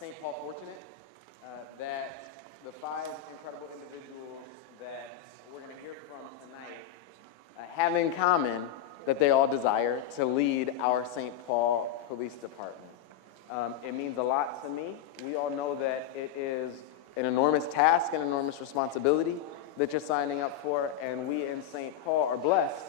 St. Paul fortunate that the 5 incredible individuals that we're going to hear from tonight have in common that they all desire to lead our St. Paul Police Department. It means a lot to me. We all know that it is an enormous task and enormous responsibility that you're signing up for, and we in St. Paul are blessed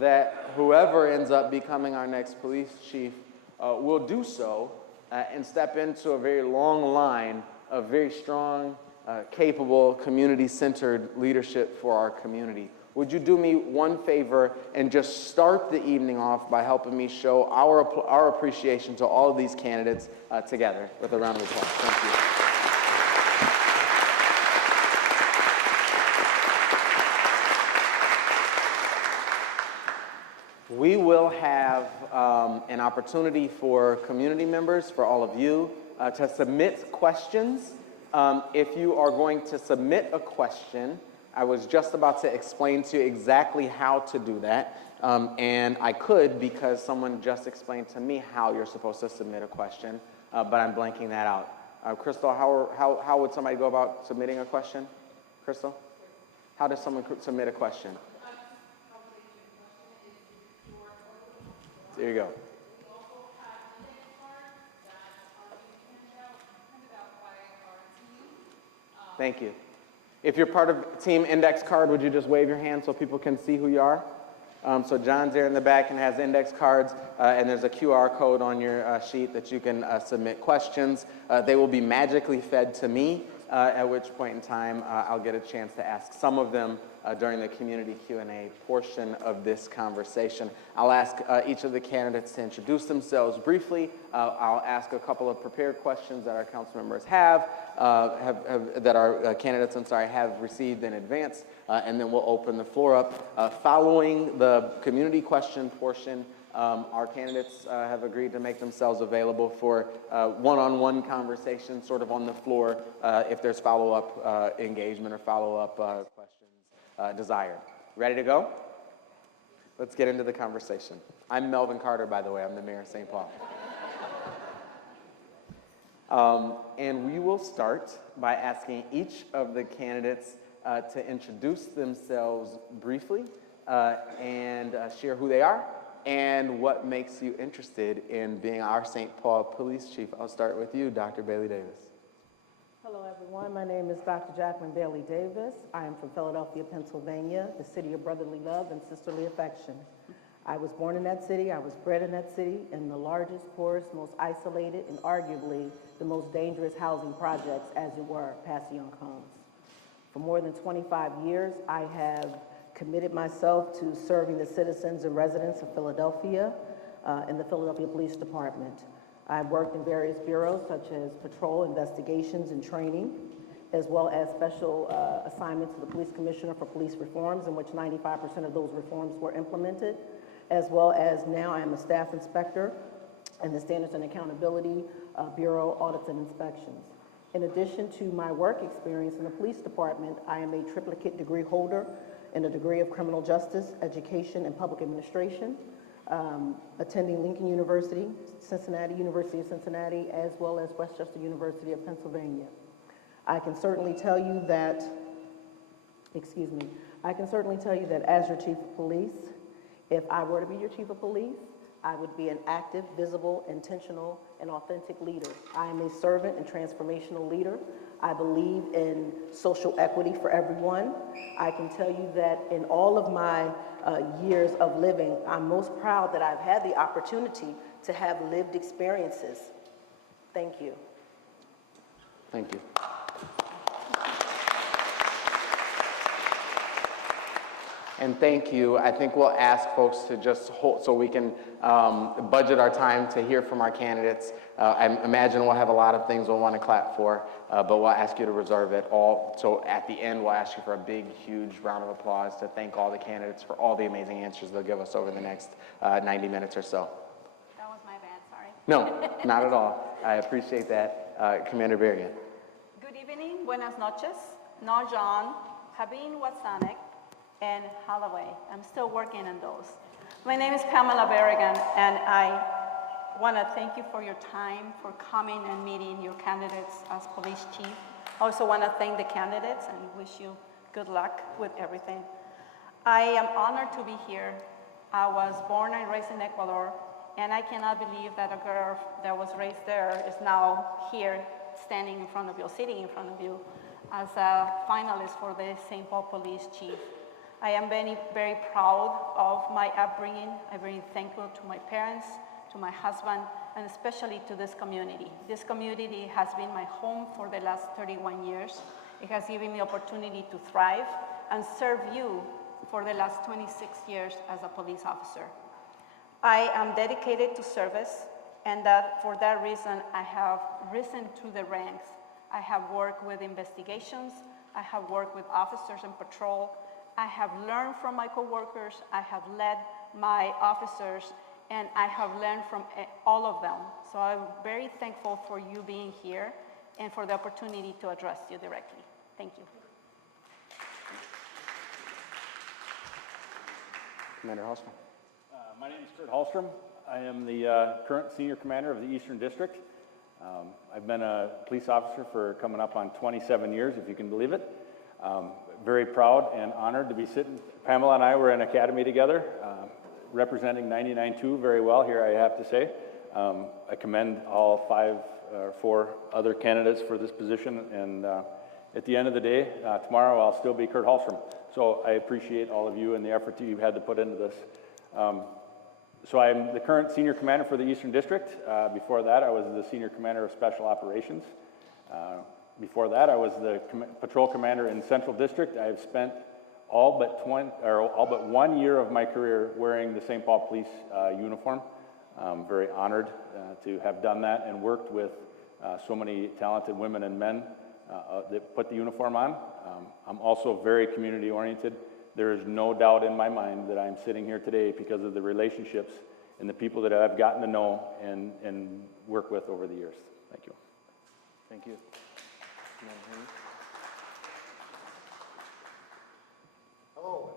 that whoever ends up becoming our next police chief will do so and step into a very long line of very strong, capable, community-centered leadership for our community. Would you do me one favor and just start the evening off by helping me show our appreciation to all of these candidates together with a round of applause. Thank you. We will have an opportunity for community members, for all of you, to submit questions. If you are going to submit a question, I was just about to explain to you exactly how to do that, and I could because someone just explained to me how you're supposed to submit a question, but I'm blanking that out. Crystal, how would somebody go about submitting a question? Crystal? How does someone submit a question? There you go. Thank you. If you're part of Team Index Card, would you just wave your hand so people can see who you are? So John's there in the back and has index cards, and there's a QR code on your sheet that you can submit questions. They will be magically fed to me, at which point in time I'll get a chance to ask some of them during the community Q&A portion of this conversation. I'll ask each of the candidates to introduce themselves briefly. I'll ask a couple of prepared questions that our council members that our candidates, have received in advance, and then we'll open the floor up. Following the community question portion, our candidates have agreed to make themselves available for one-on-one conversation sort of on the floor if there's follow-up engagement or follow-up questions desired. Ready to go? Let's get into the conversation. I'm Melvin Carter, by the way. I'm the mayor of St. Paul. And we will start by asking each of the candidates to introduce themselves briefly and share who they are and what makes you interested in being our St. Paul Police Chief. I'll start with you, Dr. Bailey Davis. Hello, everyone. My name is Dr. Jacqueline Bailey Davis. I am from Philadelphia, Pennsylvania, the city of brotherly love and sisterly affection. I was born in that city. I was bred in that city, in the largest, poorest, most isolated, and arguably the most dangerous housing projects, as it were, Passyunk Homes. For more than 25 years, I have committed myself to serving the citizens and residents of Philadelphia in the Philadelphia Police Department. I've worked in various bureaus such as patrol, investigations, and training, as well as special assignments to the Police Commissioner for Police Reforms, in which 95% of those reforms were implemented, as well as now I am a staff inspector in the Standards and Accountability Bureau Audits and Inspections. In addition to my work experience in the police department, I am a triplicate degree holder in a degree of criminal justice, education, and public administration, attending Lincoln University, University of Cincinnati, as well as Westchester University of Pennsylvania. I can certainly tell you that, as your chief of police, if I were to be your chief of police, I would be an active, visible, intentional, and authentic leader. I am a servant and transformational leader. I believe in social equity for everyone. I can tell you that in all of my years of living, I'm most proud that I've had the opportunity to have lived experiences. Thank you. Thank you. And thank you. I think we'll ask folks to just hold so we can budget our time to hear from our candidates. I imagine we'll have a lot of things we'll want to clap for, but we'll ask you to reserve it all. So at the end, we'll ask you for a big, huge round of applause to thank all the candidates for all the amazing answers they'll give us over the next 90 minutes or so. That was my bad, sorry. No, not at all. I appreciate that, Commander Berrien. Good evening, buenas noches, Narjan, Habin Wasanek, and Holloway. I'm still working on those. My name is Pamela Berrigan, and I want to thank you for your time, for coming and meeting your candidates as police chief. I also want to thank the candidates and wish you good luck with everything. I am honored to be here. I was born and raised in Ecuador, and I cannot believe that a girl that was raised there is now here, standing in front of you, sitting in front of you, as a finalist for the St. Paul Police Chief. I am very, very proud of my upbringing. I'm very thankful to my parents, to my husband, and especially to this community. This community has been my home for the last 31 years. It has given me opportunity to thrive and serve you for the last 26 years as a police officer. I am dedicated to service, and for that reason, I have risen through the ranks. I have worked with investigations. I have worked with officers in patrol. I have learned from my coworkers. I have led my officers, and I have learned from all of them. So I'm very thankful for you being here and for the opportunity to address you directly. Thank you. Commander Hallstrom. My name is Kurt Hallstrom. I am the current senior commander of the Eastern District. I've been a police officer for coming up on 27 years, if you can believe it. Very proud and honored to be sitting. Pamela and I were in academy together, representing 99-2 very well here, I have to say. I commend all 5 or 4 other candidates for this position, and at the end of the day, tomorrow I'll still be Kurt Hallstrom. So I appreciate all of you and the effort that you've had to put into this. So I'm the current senior commander for the Eastern District. Before that, I was the senior commander of special operations. Before that, I was the patrol commander in Central District. I've spent all but 1 year of my career wearing the St. Paul Police uniform. I'm very honored to have done that and worked with so many talented women and men that put the uniform on. I'm also very community oriented. There is no doubt in my mind that I'm sitting here today because of the relationships and the people that I've gotten to know and work with over the years. Thank you. Thank you. Hello,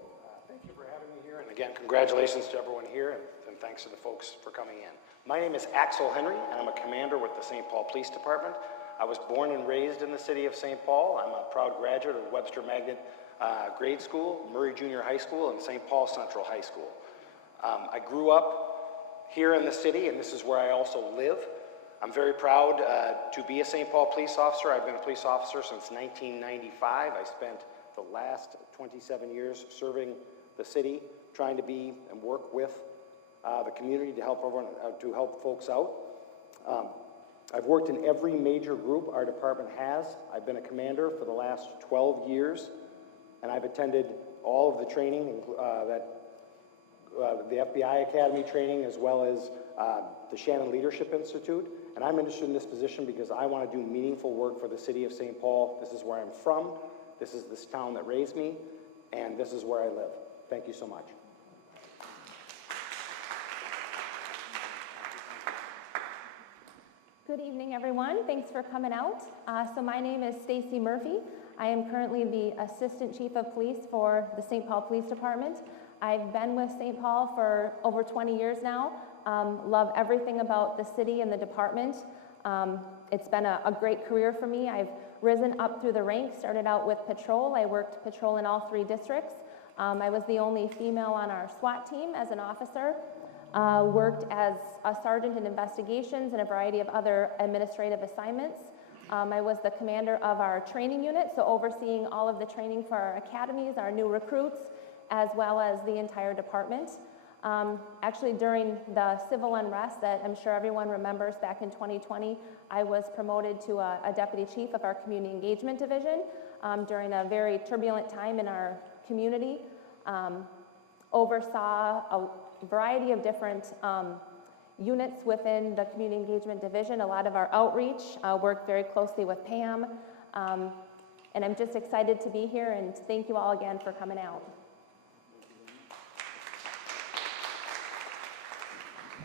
thank you for having me here. And again, congratulations to everyone here, and thanks to the folks for coming in. My name is Axel Henry, and I'm a commander with the St. Paul Police Department. I was born and raised in the city of St. Paul. I'm a proud graduate of Webster Magnet Grade School, Murray Junior High School, and St. Paul Central High School. I grew up here in the city, and this is where I also live. I'm very proud to be a St. Paul police officer. I've been a police officer since 1995. I spent the last 27 years serving the city, trying to be and work with the community to help everyone, to help folks out. I've worked in every major group our department has. I've been a commander for the last 12 years, and I've attended all of the training the FBI Academy training, as well as the Shannon Leadership Institute. And I'm interested in this position because I want to do meaningful work for the city of St. Paul. This is where I'm from. This is this town that raised me, and this is where I live. Thank you so much. Good evening, everyone. Thanks for coming out. So my name is Stacy Murphy. I am currently the Assistant Chief of Police for the St. Paul Police Department. I've been with St. Paul for over 20 years now. Love everything about the city and the department. It's been a great career for me. I've risen up through the ranks, started out with patrol. I worked patrol in all 3 districts. I was the only female on our SWAT team as an officer. Worked as a sergeant in investigations and a variety of other administrative assignments. I was the commander of our training unit, so overseeing all of the training for our academies, our new recruits, as well as the entire department. Actually, during the civil unrest that I'm sure everyone remembers back in 2020, I was promoted to a deputy chief of our community engagement division during a very turbulent time in our community. Oversaw a variety of different units within the community engagement division, a lot of our outreach, worked very closely with Pam, and I'm just excited to be here, and thank you all again for coming out.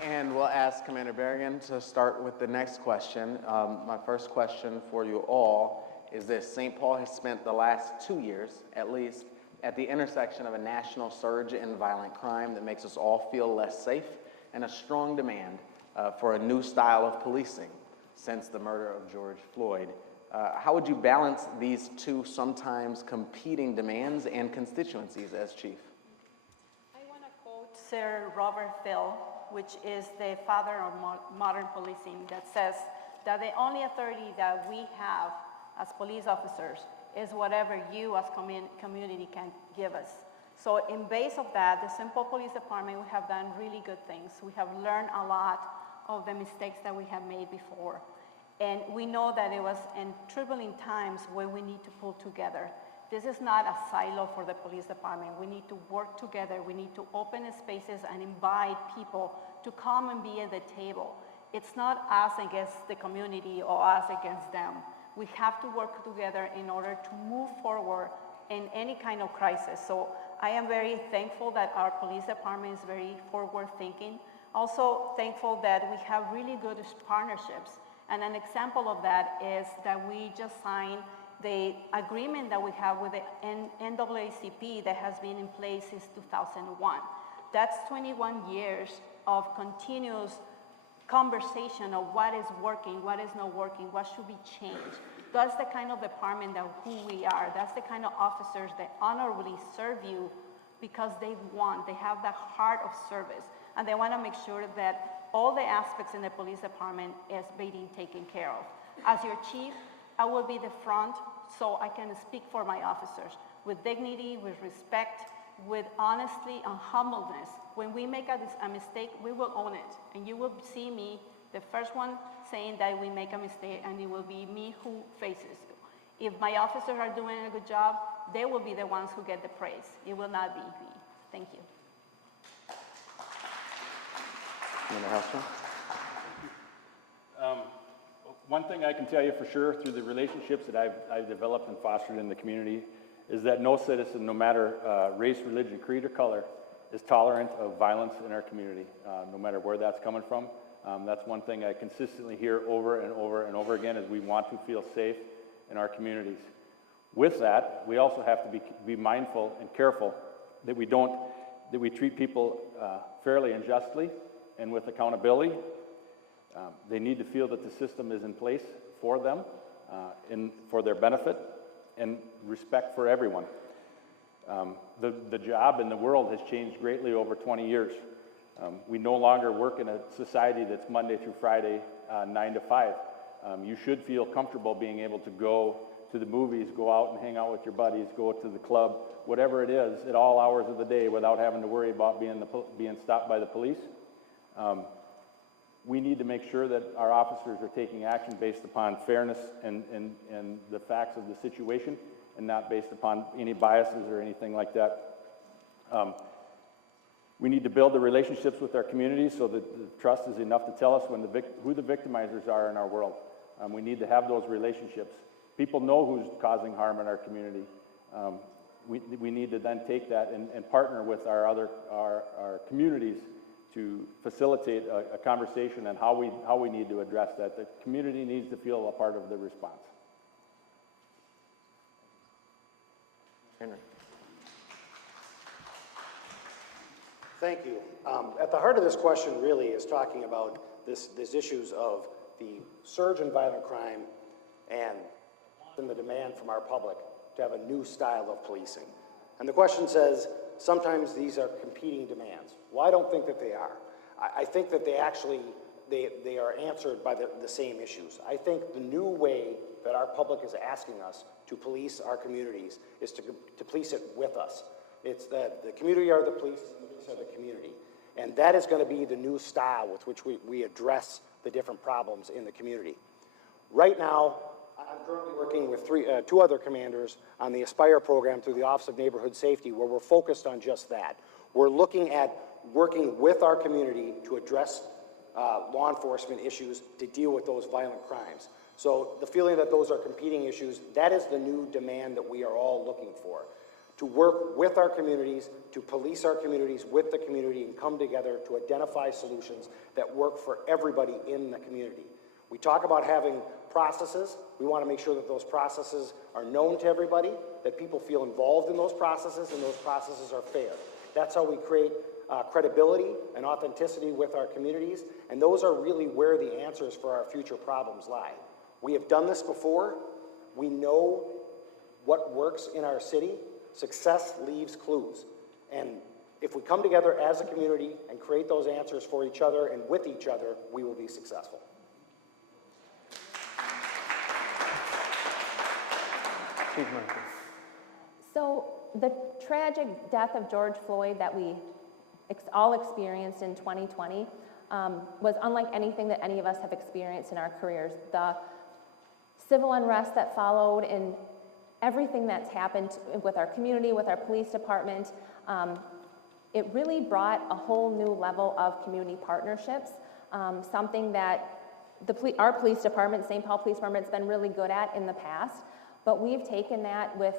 And we'll ask Commander Berrigan to start with the next question. My first question for you all is this: St. Paul has spent the last 2 years, at least, at the intersection of a national surge in violent crime that makes us all feel less safe and a strong demand for a new style of policing since the murder of George Floyd. How would you balance these two sometimes competing demands and constituencies as chief? I want to quote Sir Robert Thiel, which is the father of modern policing, that says that the only authority that we have as police officers is whatever you as community can give us. So in base of that, the St. Paul Police Department, we have done really good things. We have learned a lot of the mistakes that we have made before. And we know that it was in troubling times where we need to pull together. This is not a silo for the police department. We need to work together. We need to open spaces and invite people to come and be at the table. It's not us against the community or us against them. We have to work together in order to move forward in any kind of crisis. So I am very thankful that our police department is very forward thinking. Also thankful that we have really good partnerships. And an example of that is that we just signed the agreement that we have with the NAACP that has been in place since 2001. That's 21 years of continuous conversation of what is working, what is not working, what should be changed. That's the kind of department that who we are. That's the kind of officers that honorably serve you because they have that heart of service. And they want to make sure that all the aspects in the police department is being taken care of. As your chief, I will be the front so I can speak for my officers with dignity, with respect, with honesty and humbleness. When we make a mistake, we will own it. And you will see me, the first one, saying that we make a mistake, and it will be me who faces it. If my officers are doing a good job, they will be the ones who get the praise. It will not be me. Thank you. One thing I can tell you for sure through the relationships that I've developed and fostered in the community is that no citizen, no matter race, religion, creed, or color, is tolerant of violence in our community, no matter where that's coming from. That's one thing I consistently hear over and over and over again is we want to feel safe in our communities. With that, we also have to be mindful and careful that we treat people fairly and justly and with accountability. They need to feel that the system is in place for them, for their benefit, and respect for everyone. The job in the world has changed greatly over 20 years. We no longer work in a society that's Monday through Friday, 9 to 5. You should feel comfortable being able to go to the movies, go out and hang out with your buddies, go to the club, whatever it is, at all hours of the day without having to worry about being stopped by the police. We need to make sure that our officers are taking action based upon fairness and the facts of the situation and not based upon any biases or anything like that. We need to build the relationships with our communities so that the trust is enough to tell us who the victimizers are in our world. We need to have those relationships. People know who's causing harm in our community. We need to then take that and partner with our communities to facilitate a conversation on how we need to address that. The community needs to feel a part of the response. Henry. Thank you. At the heart of this question really is talking about these issues of the surge in violent crime and the demand from our public to have a new style of policing. And the question says, sometimes these are competing demands. Well, I don't think that they are. I think that they are answered by the same issues. I think the new way that our public is asking us to police our communities is to police it with us. It's the community are the police, and the police are the community. And that is going to be the new style with which we address the different problems in the community. Right now, I'm currently working with two other commanders on the Aspire program through the Office of Neighborhood Safety, where we're focused on just that. We're looking at working with our community to address law enforcement issues to deal with those violent crimes. So the feeling that those are competing issues, that is the new demand that we are all looking for. To work with our communities, to police our communities with the community and come together to identify solutions that work for everybody in the community. We talk about having processes. We want to make sure that those processes are known to everybody, that people feel involved in those processes, and those processes are fair. That's how we create credibility and authenticity with our communities, and those are really where the answers for our future problems lie. We have done this before. We know what works in our city. Success leaves clues. And if we come together as a community and create those answers for each other and with each other, we will be successful. Chief Murphy. So the tragic death of George Floyd that we all experienced in 2020 was unlike anything that any of us have experienced in our careers. The civil unrest that followed and everything that's happened with our community, with our police department, it really brought a whole new level of community partnerships, something that our police department, St. Paul Police Department, has been really good at in the past, but we've taken that with,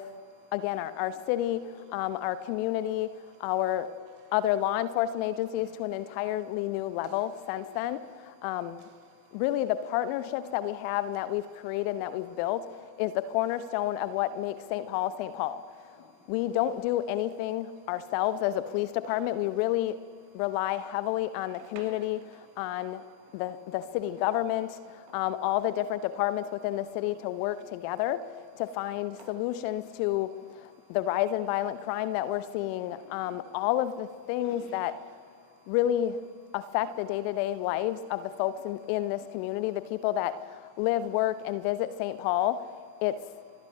again, our city, our community, our other law enforcement agencies to an entirely new level since then. Really, the partnerships that we have and that we've created and that we've built is the cornerstone of what makes St. Paul St. Paul. We don't do anything ourselves as a police department. We really rely heavily on the community, on the city government, all the different departments within the city to work together to find solutions to the rise in violent crime that we're seeing, all of the things that really affect the day-to-day lives of the folks in this community, the people that live, work, and visit St. Paul. It's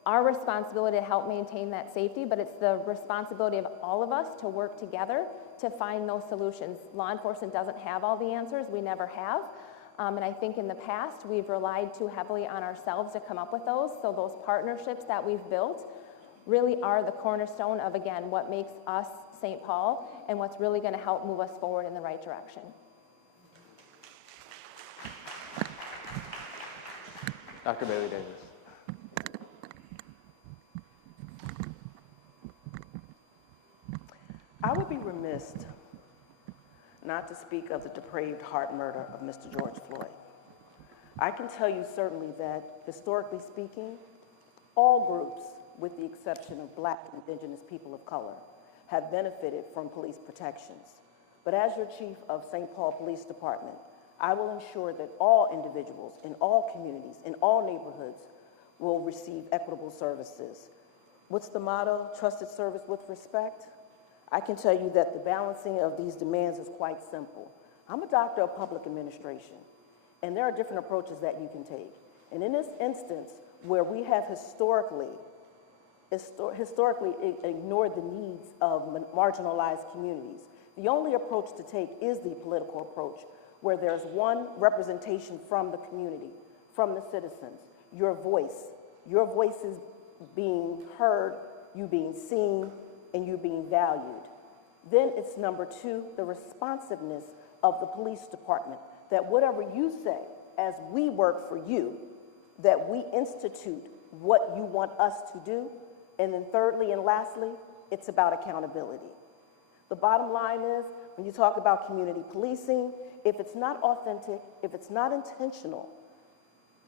our responsibility to help maintain that safety, but it's the responsibility of all of us to work together to find those solutions. Law enforcement doesn't have all the answers. We never have. And I think in the past, we've relied too heavily on ourselves to come up with those. So those partnerships that we've built really are the cornerstone of, again, what makes us St. Paul and what's really going to help move us forward in the right direction. Dr. Bailey Davis. I would be remiss not to speak of the depraved heart murder of Mr. George Floyd. I can tell you certainly that, historically speaking, all groups, with the exception of Black and Indigenous people of color, have benefited from police protections. But as your chief of St. Paul Police Department, I will ensure that all individuals in all communities, in all neighborhoods, will receive equitable services. What's the motto? Trusted service with respect? I can tell you that the balancing of these demands is quite simple. I'm a doctor of public administration, and there are different approaches that you can take. And in this instance, where we have historically ignored the needs of marginalized communities, the only approach to take is the political approach, where there's one representation from the community, from the citizens, your voice is being heard, you being seen, and you being valued. Then it's number two, the responsiveness of the police department, that whatever you say, as we work for you, that we institute what you want us to do. And then thirdly and lastly, it's about accountability. The bottom line is, when you talk about community policing, if it's not authentic, if it's not intentional,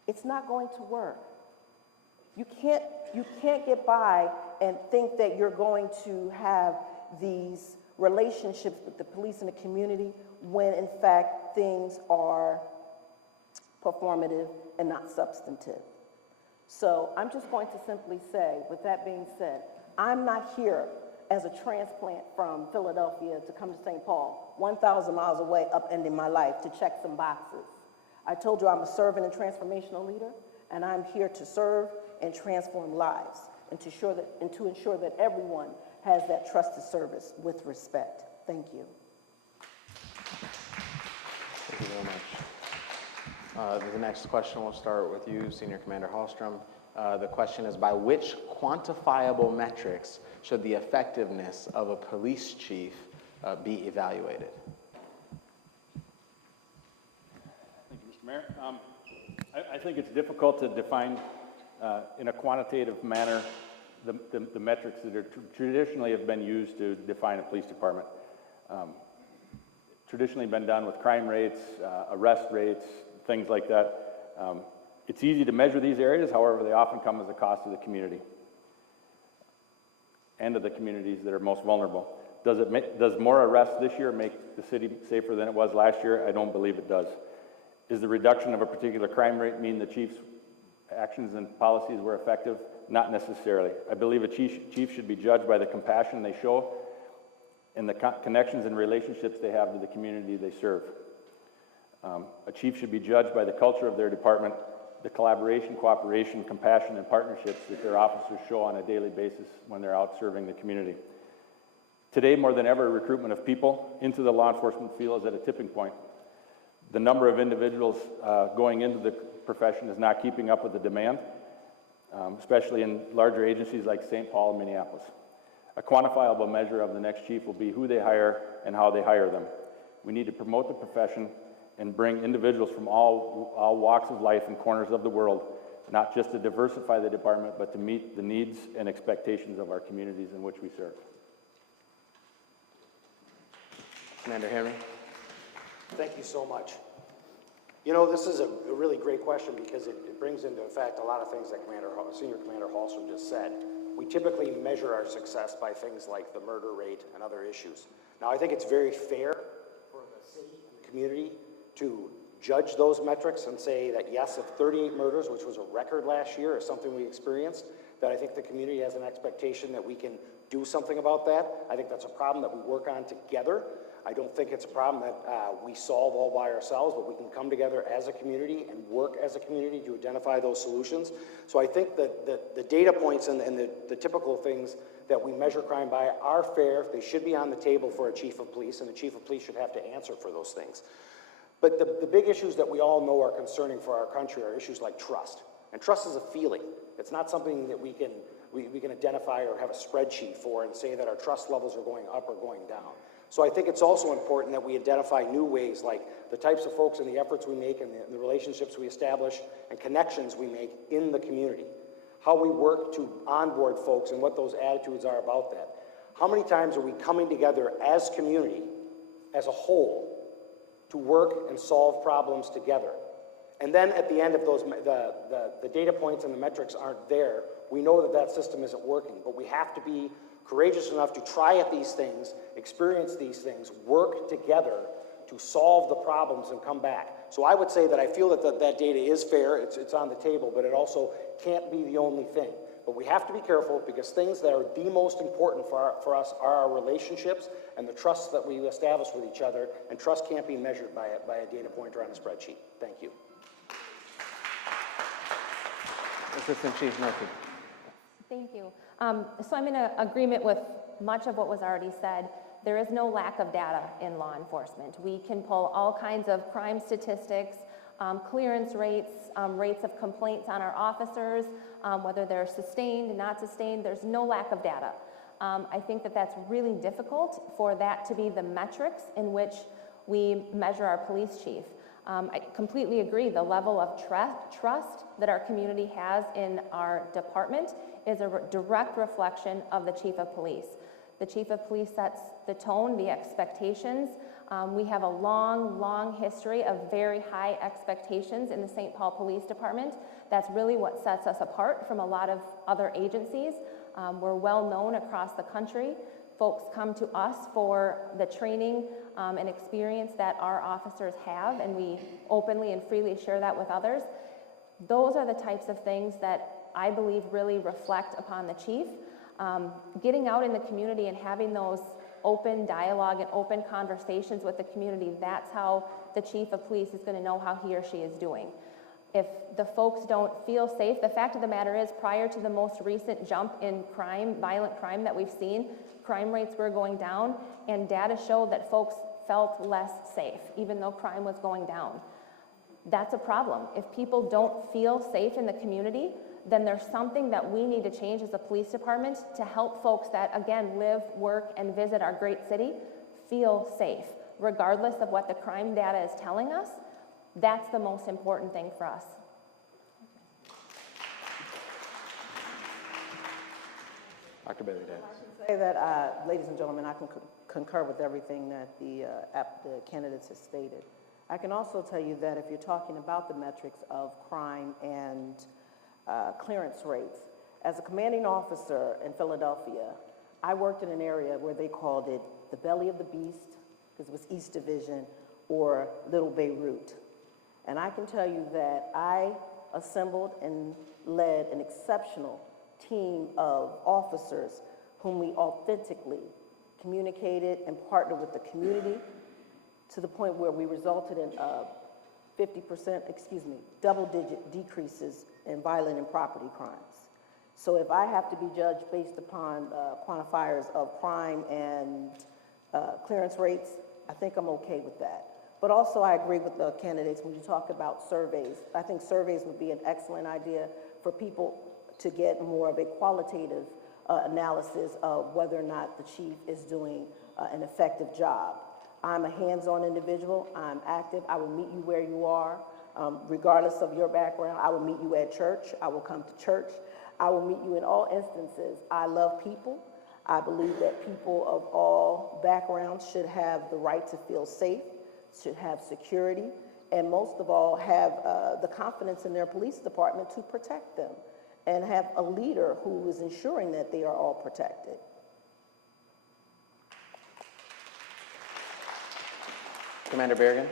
it's not going to work. You can't get by and think that you're going to have these relationships with the police and the community when in fact things are performative and not substantive. So I'm just going to simply say, with that being said, I'm not here as a transplant from Philadelphia to come to St. Paul, 1,000 miles away, upending my life to check some boxes. I told you I'm a servant and transformational leader, and I'm here to serve and transform lives, and to ensure that everyone has that trusted service with respect. Thank you. Thank you very much. The next question will start with you, Senior Commander Hallstrom. The question is, by which quantifiable metrics should the effectiveness of a police chief be evaluated? Thank you, Mr. Mayor. I think it's difficult to define in a quantitative manner the metrics that are traditionally have been used to define a police department. Traditionally been done with crime rates, arrest rates, things like that. It's easy to measure these areas, however, they often come as a cost to the community and to the communities that are most vulnerable. Does more arrests this year make the city safer than it was last year? I don't believe it does. Does the reduction of a particular crime rate mean the chief's actions and policies were effective? Not necessarily. I believe a chief should be judged by the compassion they show and the connections and relationships they have to the community they serve. A chief should be judged by the culture of their department, the collaboration, cooperation, compassion, and partnerships that their officers show on a daily basis when they're out serving the community. Today, more than ever, recruitment of people into the law enforcement field is at a tipping point. The number of individuals going into the profession is not keeping up with the demand, especially in larger agencies like St. Paul and Minneapolis. A quantifiable measure of the next chief will be who they hire and how they hire them. We need to promote the profession and bring individuals from all walks of life and corners of the world, not just to diversify the department, but to meet the needs and expectations of our communities in which we serve. Commander Henry. Thank you so much. You know, this is a really great question because it brings into effect a lot of things that Senior Commander Hallstrom just said. We typically measure our success by things like the murder rate and other issues. Now, I think it's very fair for the city and the community to judge those metrics and say that, yes, if 38 murders, which was a record last year, is something we experienced, that I think the community has an expectation that we can do something about that. I think that's a problem that we work on together. I don't think it's a problem that we solve all by ourselves, but we can come together as a community and work as a community to identify those solutions. So I think that the data points and the typical things that we measure crime by are fair. They should be on the table for a chief of police, and the chief of police should have to answer for those things. But the big issues that we all know are concerning for our country are issues like trust. And trust is a feeling. It's not something that we can identify or have a spreadsheet for and say that our trust levels are going up or going down. So I think it's also important that we identify new ways, like the types of folks and the efforts we make and the relationships we establish and connections we make in the community. How we work to onboard folks and what those attitudes are about that. How many times are we coming together as community, as a whole, to work and solve problems together? And then at the end, if the data points and the metrics aren't there, we know that that system isn't working, but we have to be courageous enough to try at these things, experience these things, work together to solve the problems and come back. So I would say that I feel that that data is fair, it's on the table, but it also can't be the only thing. But we have to be careful because things that are the most important for us are our relationships and the trust that we establish with each other, and trust can't be measured by a data pointer on a spreadsheet. Thank you. Assistant Chief Murphy. Thank you. So I'm in agreement with much of what was already said. There is no lack of data in law enforcement. We can pull all kinds of crime statistics, clearance rates, rates of complaints on our officers, whether they're sustained, not sustained. There's no lack of data. I think that that's really difficult for that to be the metrics in which we measure our police chief. I completely agree. The level of trust that our community has in our department is a direct reflection of the chief of police. The chief of police sets the tone, the expectations. We have a long history of very high expectations in the St. Paul Police Department. That's really what sets us apart from a lot of other agencies. We're well known across the country. Folks come to us for the training and experience that our officers have, and we openly and freely share that with others. Those are the types of things that I believe really reflect upon the chief. Getting out in the community and having those open dialogue and open conversations with the community, that's how the chief of police is going to know how he or she is doing. If the folks don't feel safe, the fact of the matter is, prior to the most recent jump in crime, violent crime that we've seen, crime rates were going down, and data showed that folks felt less safe, even though crime was going down. That's a problem. If people don't feel safe in the community, then there's something that we need to change as a police department to help folks that, again, live, work, and visit our great city feel safe, regardless of what the crime data is telling us. That's the most important thing for us. Dr. Bailey Davis. I can say that, ladies and gentlemen, I can concur with everything that the candidates have stated. I can also tell you that if you're talking about the metrics of crime and clearance rates, as a commanding officer in Philadelphia, I worked in an area where they called it the belly of the beast, because it was East Division, or Little Beirut. And I can tell you that I assembled and led an exceptional team of officers whom we authentically communicated and partnered with the community to the point where we resulted in double-digit decreases in violent and property crimes. So if I have to be judged based upon quantifiers of crime and clearance rates, I think I'm okay with that. But also I agree with the candidates when you talk about surveys. I think surveys would be an excellent idea for people to get more of a qualitative analysis of whether or not the chief is doing an effective job. I'm a hands-on individual. I'm active. I will meet you where you are. Regardless of your background, I will meet you at church. I will come to church. I will meet you in all instances. I love people. I believe that people of all backgrounds should have the right to feel safe, should have security, and most of all have the confidence in their police department to protect them and have a leader who is ensuring that they are all protected. Commander Berrigan?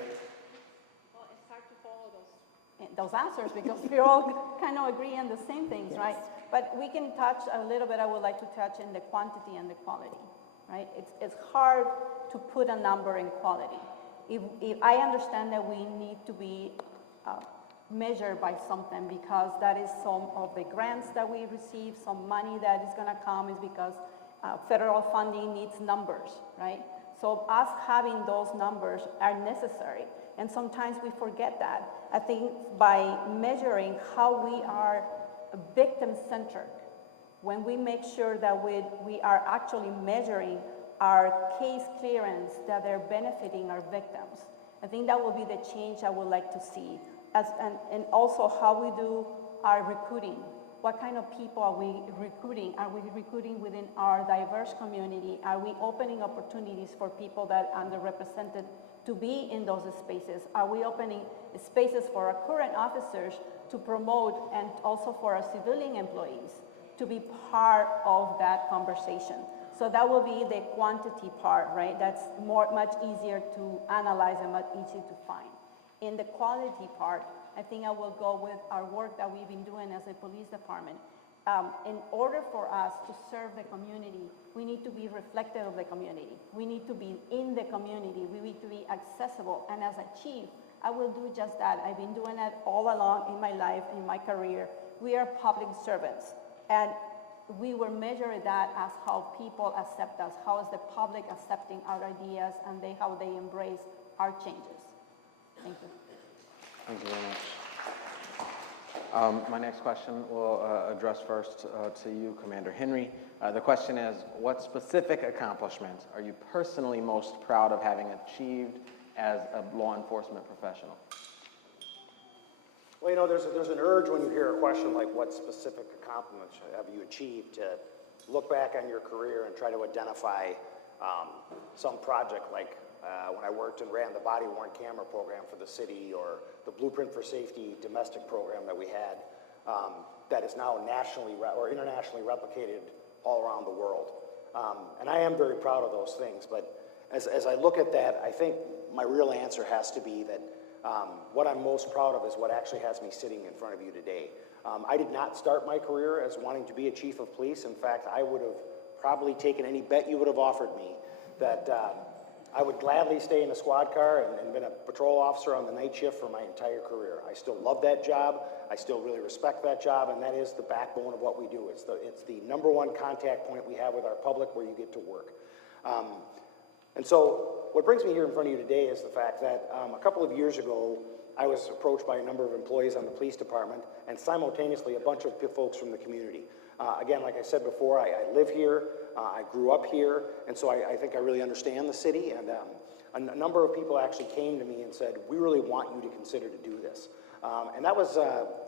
Well, it's hard to follow those answers because we all kind of agree on the same things, Yes. right? But we can touch a little bit, I would like to touch in the quantity and the quality, right? It's hard to put a number in quality. If I understand that we need to be measured by something because that is some of the grants that we receive, some money that is gonna come is because federal funding needs numbers, right? So us having those numbers are necessary, and sometimes we forget that. I think by measuring how we are victim-centered, when we make sure that we are actually measuring our case clearance, that they're benefiting our victims, I think that will be the change I would like to see. And also how we do our recruiting. What kind of people are we recruiting? Are we recruiting within our diverse community? Are we opening opportunities for people that are underrepresented to be in those spaces? Are we opening spaces for our current officers to promote and also for our civilian employees to be part of that conversation? So that will be the quantity part, right? That's much easier to analyze and much easier to find. In the quality part, I think I will go with our work that we've been doing as a police department. In order for us to serve the community, we need to be reflective of the community. We need to be in the community. We need to be accessible. And as a chief, I will do just that. I've been doing that all along in my life, in my career. We are public servants. And we will measure that as how people accept us. How is the public accepting our ideas and how they embrace our changes. Thank you. Thank you very much. My next question will address first to you, Commander Henry. The question is, what specific accomplishments are you personally most proud of having achieved as a law enforcement professional? Well, you know, there's an urge when you hear a question like what specific accomplishments have you achieved to look back on your career and try to identify some project like when I worked and ran the body-worn camera program for the city, or the Blueprint for Safety domestic program that we had that is now nationally or internationally replicated all around the world. And I am very proud of those things, but as I look at that, I think my real answer has to be that what I'm most proud of is what actually has me sitting in front of you today. I did not start my career as wanting to be a chief of police. In fact, I would have probably taken any bet you would have offered me that I would gladly stay in a squad car and been a patrol officer on the night shift for my entire career. I still love that job. I still really respect that job, and that is the backbone of what we do. It's the number one contact point we have with our public where you get to work. And so what brings me here in front of you today is the fact that a couple of years ago, I was approached by a number of employees on the police department and simultaneously a bunch of folks from the community. Again, like I said before, I live here, I grew up here, and so I think I really understand the city, and a number of people actually came to me and said, we really want you to consider to do this. And that was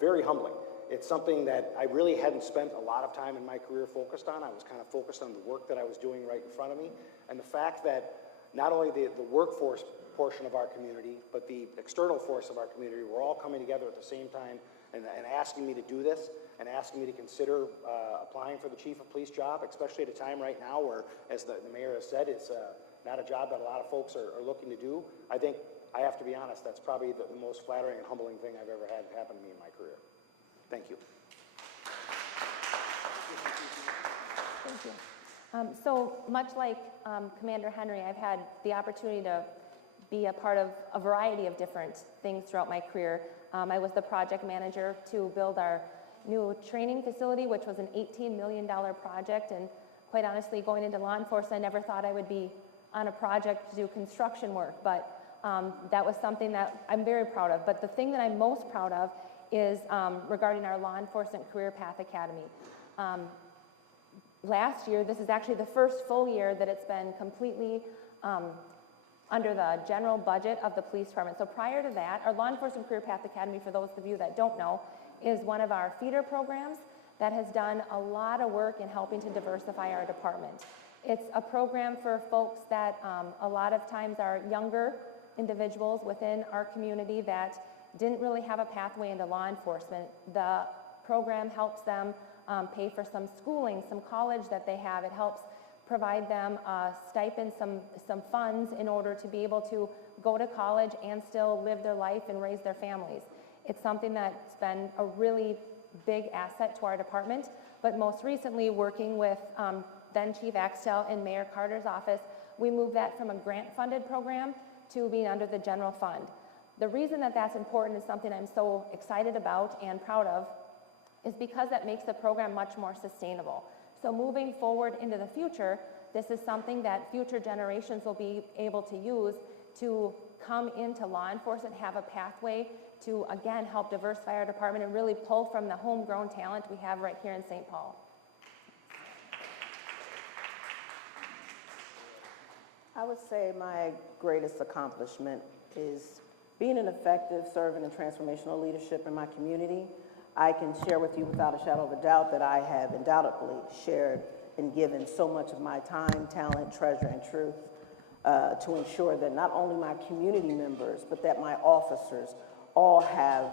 very humbling. It's something that I really hadn't spent a lot of time in my career focused on. I was kind of focused on the work that I was doing right in front of me, and the fact that not only the workforce portion of our community, but the external force of our community were all coming together at the same time and asking me to do this and asking me to consider applying for the chief of police job, especially at a time right now where, as the mayor has said, it's not a job that a lot of folks are looking to do. I think, I have to be honest, that's probably the most flattering and humbling thing I've ever had happen to me in my career. Thank you. Thank you. So much like Commander Henry, I've had the opportunity to be a part of a variety of different things throughout my career. I was the project manager to build our new training facility, which was an $18 million project, and quite honestly, going into law enforcement, I never thought I would be on a project to do construction work, but that was something that I'm very proud of. But the thing that I'm most proud of is regarding our Law Enforcement Career Path Academy. Last year, this is actually the first full year that it's been completely under the general budget of the police department. So prior to that, our Law Enforcement Career Path Academy, for those of you that don't know, is one of our feeder programs that has done a lot of work in helping to diversify our department. It's a program for folks that a lot of times are younger individuals within our community that didn't really have a pathway into law enforcement. The program helps them pay for some schooling, some college that they have. It helps provide them a stipend, some funds in order to be able to go to college and still live their life and raise their families. It's something that's been a really big asset to our department, but most recently working with then Chief Axtell in Mayor Carter's office, we moved that from a grant-funded program to being under the general fund. The reason that that's important is something I'm so excited about and proud of is because that makes the program much more sustainable. So moving forward into the future, this is something that future generations will be able to use to come into law enforcement, have a pathway to, again, help diversify our department and really pull from the homegrown talent we have right here in St. Paul. I would say my greatest accomplishment is being an effective servant and transformational leadership in my community. I can share with you without a shadow of a doubt that I have undoubtedly shared and given so much of my time, talent, treasure, and truth to ensure that not only my community members, but that my officers all have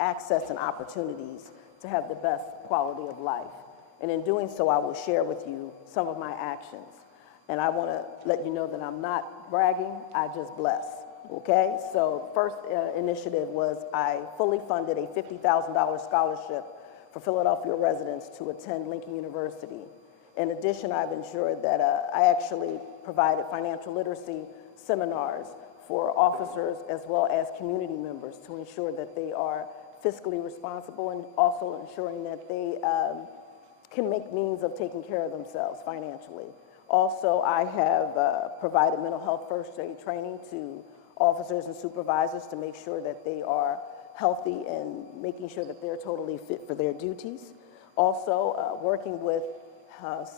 access and opportunities to have the best quality of life. And in doing so, I will share with you some of my actions. And I want to let you know that I'm not bragging, I just bless. Okay, so first initiative was I fully funded a $50,000 scholarship for Philadelphia residents to attend Lincoln University. In addition, I've ensured that I actually provided financial literacy seminars for officers as well as community members to ensure that they are fiscally responsible and also ensuring that they can make means of taking care of themselves financially. Also, I have provided mental health first aid training to officers and supervisors to make sure that they are healthy and making sure that they're totally fit for their duties. Also, working with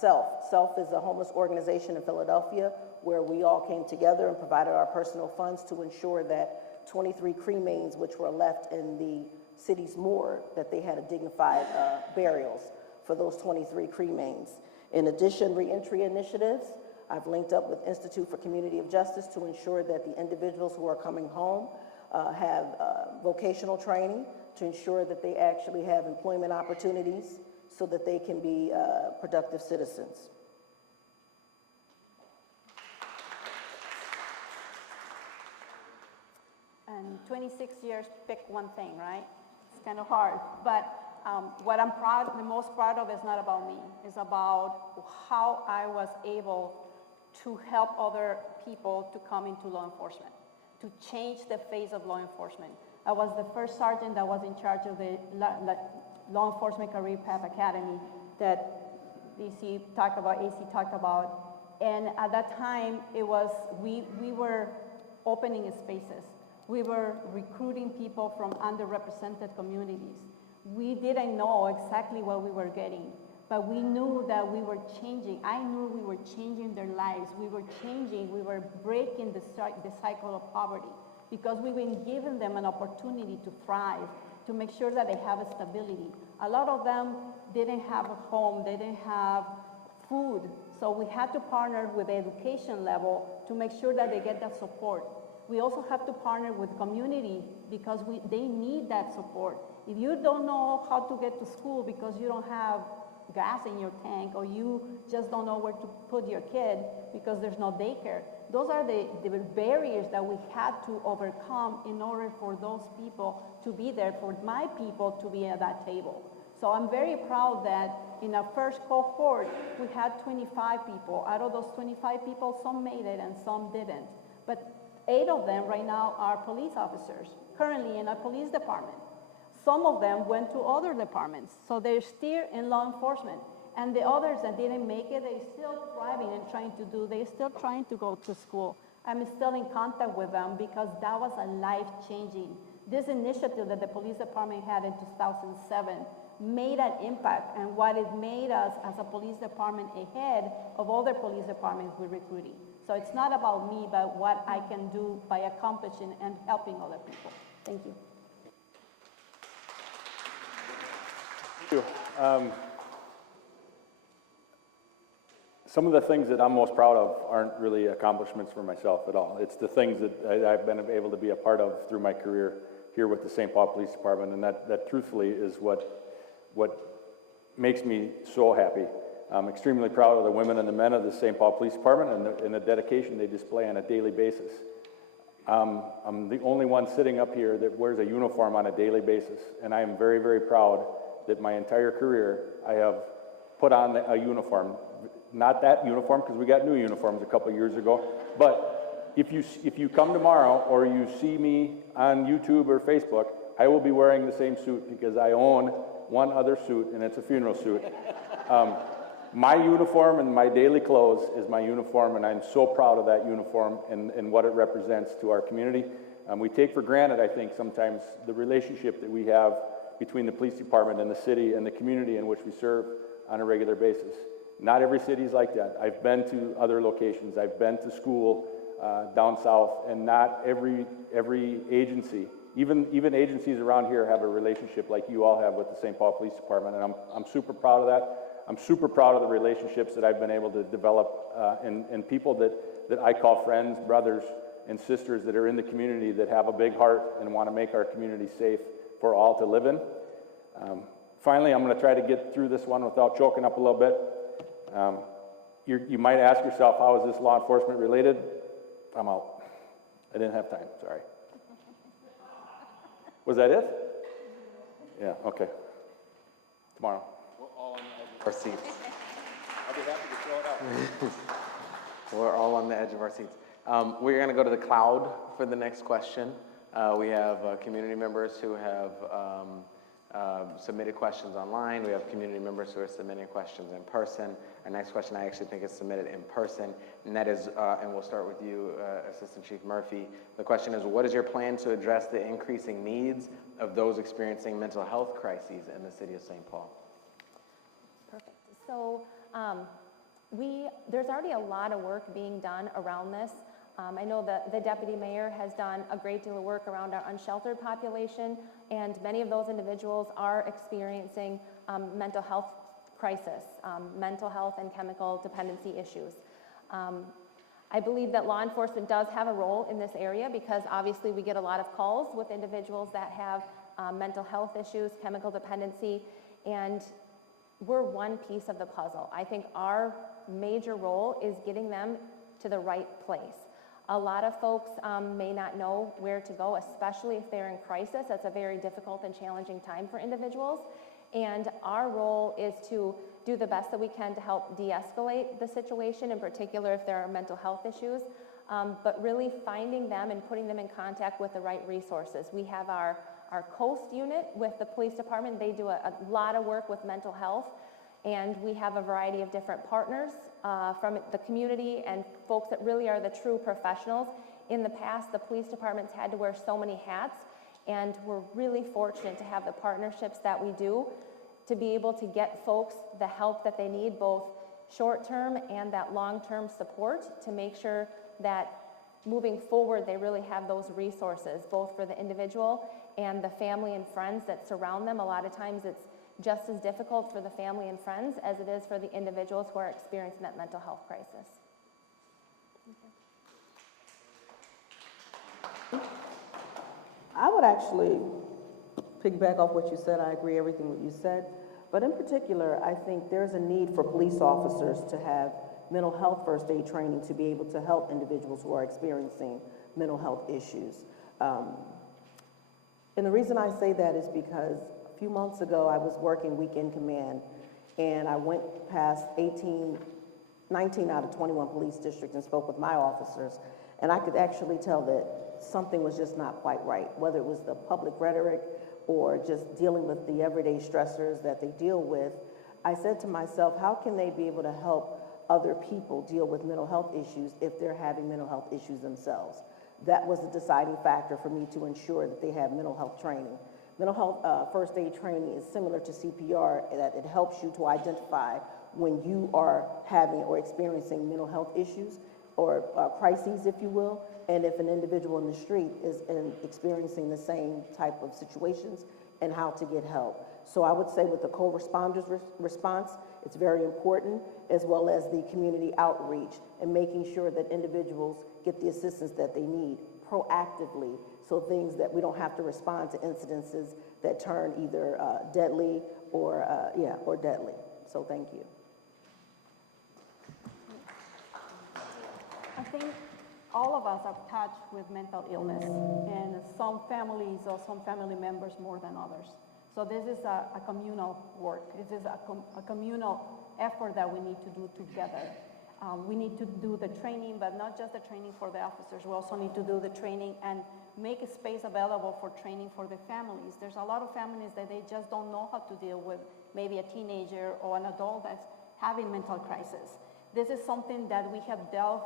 SELF. SELF is a homeless organization in Philadelphia where we all came together and provided our personal funds to ensure that 23 cremains which were left in the city's morgue, that they had a dignified burials for those 23 cremains. In addition, reentry initiatives. I've linked up with Institute for Community of Justice to ensure that the individuals who are coming home have vocational training to ensure that they actually have employment opportunities so that they can be productive citizens. And 26 years, pick one thing, right? It's kind of hard, but what I'm the most proud of is not about me. It's about how I was able to help other people to come into law enforcement, to change the face of law enforcement. I was the first sergeant that was in charge of the Law Enforcement Career Path Academy that AC talked about. And at that time, it was, we were opening spaces. We were recruiting people from underrepresented communities. We didn't know exactly what we were getting, but we knew that we were changing. I knew we were changing their lives. We were changing, we were breaking the cycle of poverty because we were giving them an opportunity to thrive, to make sure that they have a stability. A lot of them didn't have a home, they didn't have food, so we had to partner with the education level to make sure that they get that support. We also have to partner with community because they need that support. If you don't know how to get to school because you don't have gas in your tank, or you just don't know where to put your kid because there's no daycare. Those are the barriers that we had to overcome in order for those people to be there, for my people to be at that table. So I'm very proud that in our first cohort, we had 25 people. Out of those 25 people, some made it and some didn't. But 8 of them right now are police officers, currently in our police department. Some of them went to other departments, so they're still in law enforcement. And the others that didn't make it, they're still thriving and they're still trying to go to school. I'm still in contact with them because that was a life-changing. This initiative that the police department had in 2007 made an impact, and what it made us as a police department ahead of other police departments with recruiting. So it's not about me, but what I can do by accomplishing and helping other people. Thank you. Thank you. Some of the things that I'm most proud of aren't really accomplishments for myself at all. It's the things that I've been able to be a part of through my career here with the St. Paul Police Department, and that truthfully is what makes me so happy. I'm extremely proud of the women and the men of the St. Paul Police Department and the dedication they display on a daily basis. I'm the only one sitting up here that wears a uniform on a daily basis, and I am very, very proud that my entire career I have put on a uniform. Not that uniform, because we got new uniforms a couple years ago, but if you come tomorrow or you see me on YouTube or Facebook, I will be wearing the same suit because I own one other suit, and it's a funeral suit. My uniform and my daily clothes is my uniform, and I'm so proud of that uniform and what it represents to our community. We take for granted, I think, sometimes the relationship that we have between the police department and the city and the community in which we serve on a regular basis. Not every city is like that. I've been to other locations. I've been to school down south, and not every agency, even agencies around here, have a relationship like you all have with the St. Paul Police Department, and I'm super proud of that. I'm super proud of the relationships that I've been able to develop and people that I call friends, brothers, and sisters that are in the community that have a big heart and want to make our community safe for all to live in. Finally, I'm going to try to get through this one without choking up a little bit. You might ask yourself, how is this law enforcement related? I'm out. I didn't have time, sorry. Was that it? Yeah, okay. Tomorrow. We're all on the edge of our seats. I'll be happy to throw it out. We're all on the edge of our seats. We're going to go to the cloud for the next question. We have community members who have submitted questions online. We have community members who are submitting questions in person. Our next question I actually think is submitted in person, and that is, and we'll start with you, Assistant Chief Murphy. The question is, what is your plan to address the increasing needs of those experiencing mental health crises in the city of St. Paul? Perfect. So there's already a lot of work being done around this. I know that the Deputy Mayor has done a great deal of work around our unsheltered population, and many of those individuals are experiencing mental health crisis, mental health and chemical dependency issues. I believe that law enforcement does have a role in this area because obviously we get a lot of calls with individuals that have mental health issues, chemical dependency, and we're one piece of the puzzle. I think our major role is getting them to the right place. A lot of folks may not know where to go, especially if they're in crisis. That's a very difficult and challenging time for individuals. And our role is to do the best that we can to help de-escalate the situation, in particular if there are mental health issues, but really finding them and putting them in contact with the right resources. We have our Coast unit with the police department. They do a lot of work with mental health. And we have a variety of different partners from the community and folks that really are the true professionals. In the past, the police departments had to wear so many hats, and we're really fortunate to have the partnerships that we do to be able to get folks the help that they need, both short-term and that long-term support, to make sure that moving forward they really have those resources, both for the individual and the family and friends that surround them. A lot of times it's just as difficult for the family and friends as it is for the individuals who are experiencing that mental health crisis. I would actually piggyback off what you said. I agree everything that you said. But in particular, I think there's a need for police officers to have mental health first aid training to be able to help individuals who are experiencing mental health issues. And the reason I say that is because a few months ago, I was working weekend command, and I went past 19 out of 21 police districts and spoke with my officers, and I could actually tell that something was just not quite right, whether it was the public rhetoric or just dealing with the everyday stressors that they deal with. I said to myself, how can they be able to help other people deal with mental health issues if they're having mental health issues themselves? That was the deciding factor for me to ensure that they have mental health training. Mental health first aid training is similar to CPR, that it helps you to identify when you are having or experiencing mental health issues or crises, if you will, and if an individual in the street is experiencing the same type of situations and how to get help. So I would say with the co-responders response, it's very important, as well as the community outreach and making sure that individuals get the assistance that they need proactively, so things that we don't have to respond to incidences that turn either deadly or deadly. So thank you. I think all of us are touched with mental illness, and some families or some family members more than others. So this is a communal work. This is a communal effort that we need to do together. We need to do the training, but not just the training for the officers. We also need to do the training and make a space available for training for the families. There's a lot of families that they just don't know how to deal with maybe a teenager or an adult that's having mental crisis. This is something that we have dealt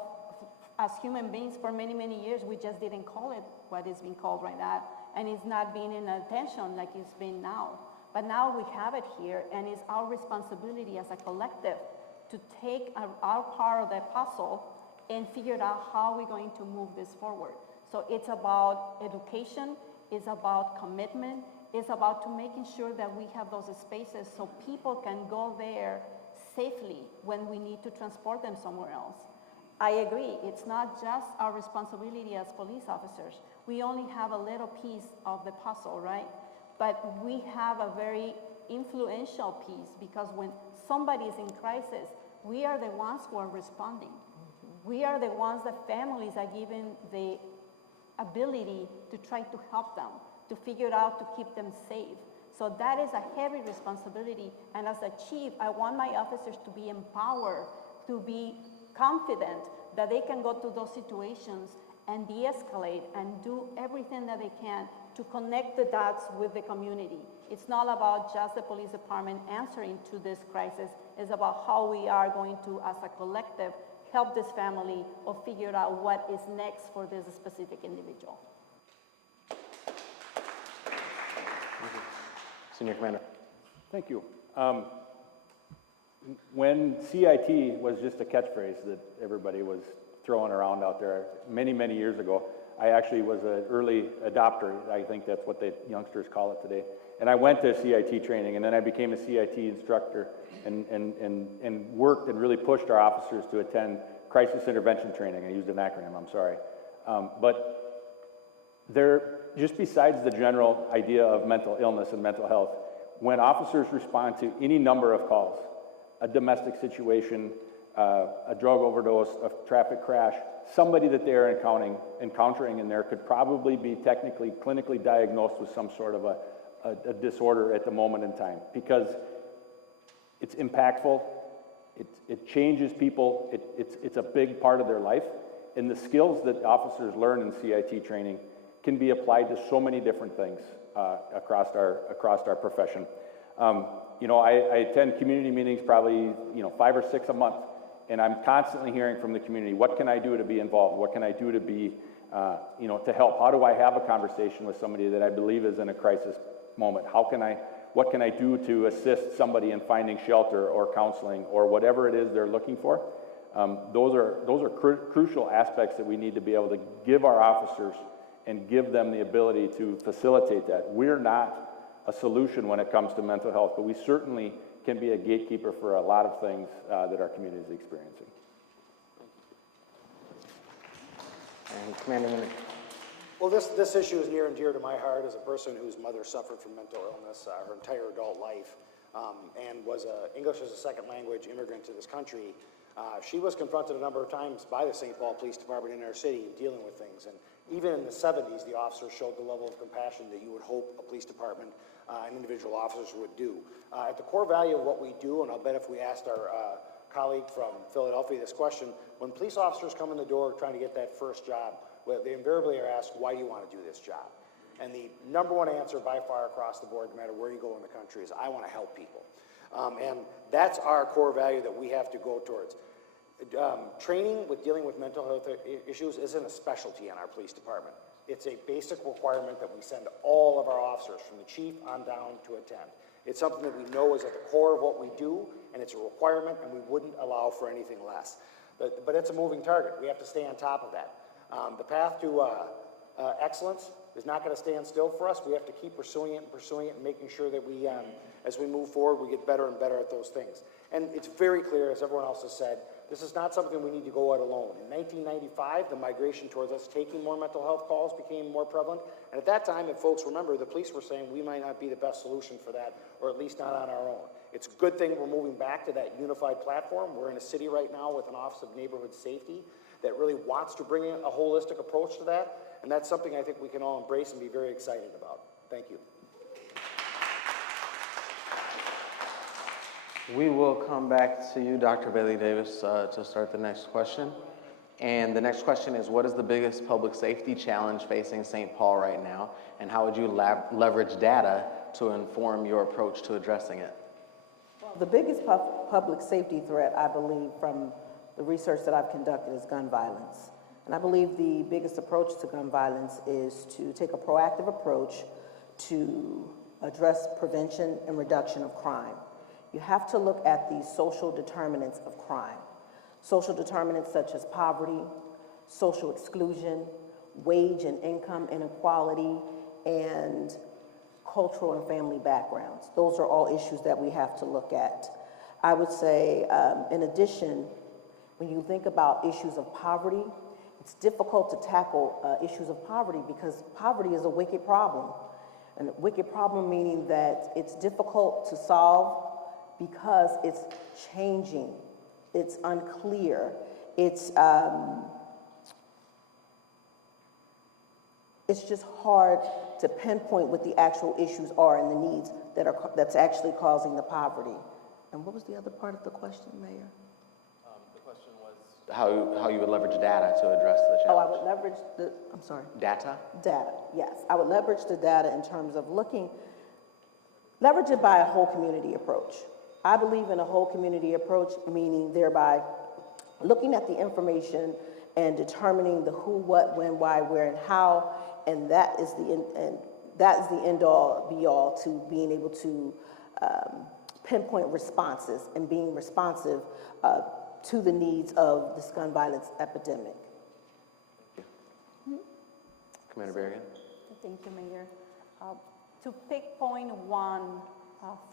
as human beings for many, many years. We just didn't call it what is being called right now, and it's not being in attention like it's been now. But now we have it here, and it's our responsibility as a collective to take our part of the puzzle and figure out how we're going to move this forward. So it's about education, it's about commitment, it's about to making sure that we have those spaces so people can go there safely when we need to transport them somewhere else. I agree, it's not just our responsibility as police officers. We only have a little piece of the puzzle, right? But we have a very influential piece, because when somebody is in crisis, we are the ones who are responding. We are the ones that families are given the ability to try to help them, to figure out to keep them safe. So that is a heavy responsibility, and as a chief, I want my officers to be empowered, to be confident that they can go to those situations and de-escalate and do everything that they can to connect the dots with the community. It's not about just the police department answering to this crisis. It's about how we are going to, as a collective, help this family or figure out what is next for this specific individual. Senior Commander. Thank you. When CIT was just a catchphrase that everybody was throwing around out there many, many years ago, I actually was an early adopter. I think that's what the youngsters call it today. And I went to CIT training, and then I became a CIT instructor and worked and really pushed our officers to attend crisis intervention training. I used an acronym, I'm sorry. But there, just besides the general idea of mental illness and mental health, when officers respond to any number of calls, a domestic situation, a drug overdose, a traffic crash, somebody that they're encountering in there could probably be technically, clinically diagnosed with some sort of a disorder at the moment in time, because it's impactful, it changes people, it's a big part of their life, and the skills that officers learn in CIT training can be applied to so many different things across our profession. You know, I attend community meetings probably 5 or 6 a month, and I'm constantly hearing from the community, what can I do to be involved? What can I do to be, to help? How do I have a conversation with somebody that I believe is in a crisis moment? What can I do to assist somebody in finding shelter or counseling or whatever it is they're looking for? Those are crucial aspects that we need to be able to give our officers and give them the ability to facilitate that. We're not a solution when it comes to mental health, but we certainly can be a gatekeeper for a lot of things that our community is experiencing. And Commander Henry. Well, this issue is near and dear to my heart as a person whose mother suffered from mental illness her entire adult life. and was English as a second language immigrant to this country. She was confronted a number of times by the St. Paul Police Department in our city dealing with things. And even in the 70s, the officers showed the level of compassion that you would hope a police department and individual officers would do. At the core value of what we do, and I'll bet if we asked our colleague from Philadelphia this question, when police officers come in the door trying to get that first job, well, they invariably are asked, why do you want to do this job? And the number one answer by far across the board, no matter where you go in the country, is I want to help people. And that's our core value that we have to go towards. Training with dealing with mental health issues isn't a specialty in our police department. It's a basic requirement that we send all of our officers from the chief on down to attend. It's something that we know is at the core of what we do, and it's a requirement, and we wouldn't allow for anything less. But it's a moving target. We have to stay on top of that. The path to excellence is not going to stand still for us. We have to keep pursuing it and making sure that we, as we move forward, we get better and better at those things. And it's very clear, as everyone else has said, this is not something we need to go at alone. In 1995, the migration towards us taking more mental health calls became more prevalent. And at that time, if folks remember, the police were saying we might not be the best solution for that, or at least not on our own. It's a good thing we're moving back to that unified platform. We're in a city right now with an Office of Neighborhood Safety that really wants to bring in a holistic approach to that. And that's something I think we can all embrace and be very excited about. Thank you. We will come back to you, Dr. Bailey Davis, to start the next question. And the next question is, what is the biggest public safety challenge facing St. Paul right now? And how would you leverage data to inform your approach to addressing it? Well, the biggest public safety threat, I believe, from the research that I've conducted is gun violence. And I believe the biggest approach to gun violence is to take a proactive approach to address prevention and reduction of crime. You have to look at the social determinants of crime. Social determinants such as poverty, social exclusion, wage and income inequality, and cultural and family backgrounds. Those are all issues that we have to look at. I would say, in addition, when you think about issues of poverty, it's difficult to tackle issues of poverty because poverty is a wicked problem. And a wicked problem meaning that it's difficult to solve because it's changing, it's unclear, it's just hard to pinpoint what the actual issues are and the needs that's actually causing the poverty. And what was the other part of the question, Mayor? The question was how you would leverage data to address the challenge. Oh, I would leverage the, I'm sorry. Data? Data, yes. I would leverage the data in terms of leverage it by a whole community approach. I believe in a whole community approach, meaning thereby looking at the information and determining the who, what, when, why, where, and how, and that is the end all, be all to being able to pinpoint responses and being responsive to the needs of this gun violence epidemic. Commander Berrigan. Thank you, Mayor. To pick point one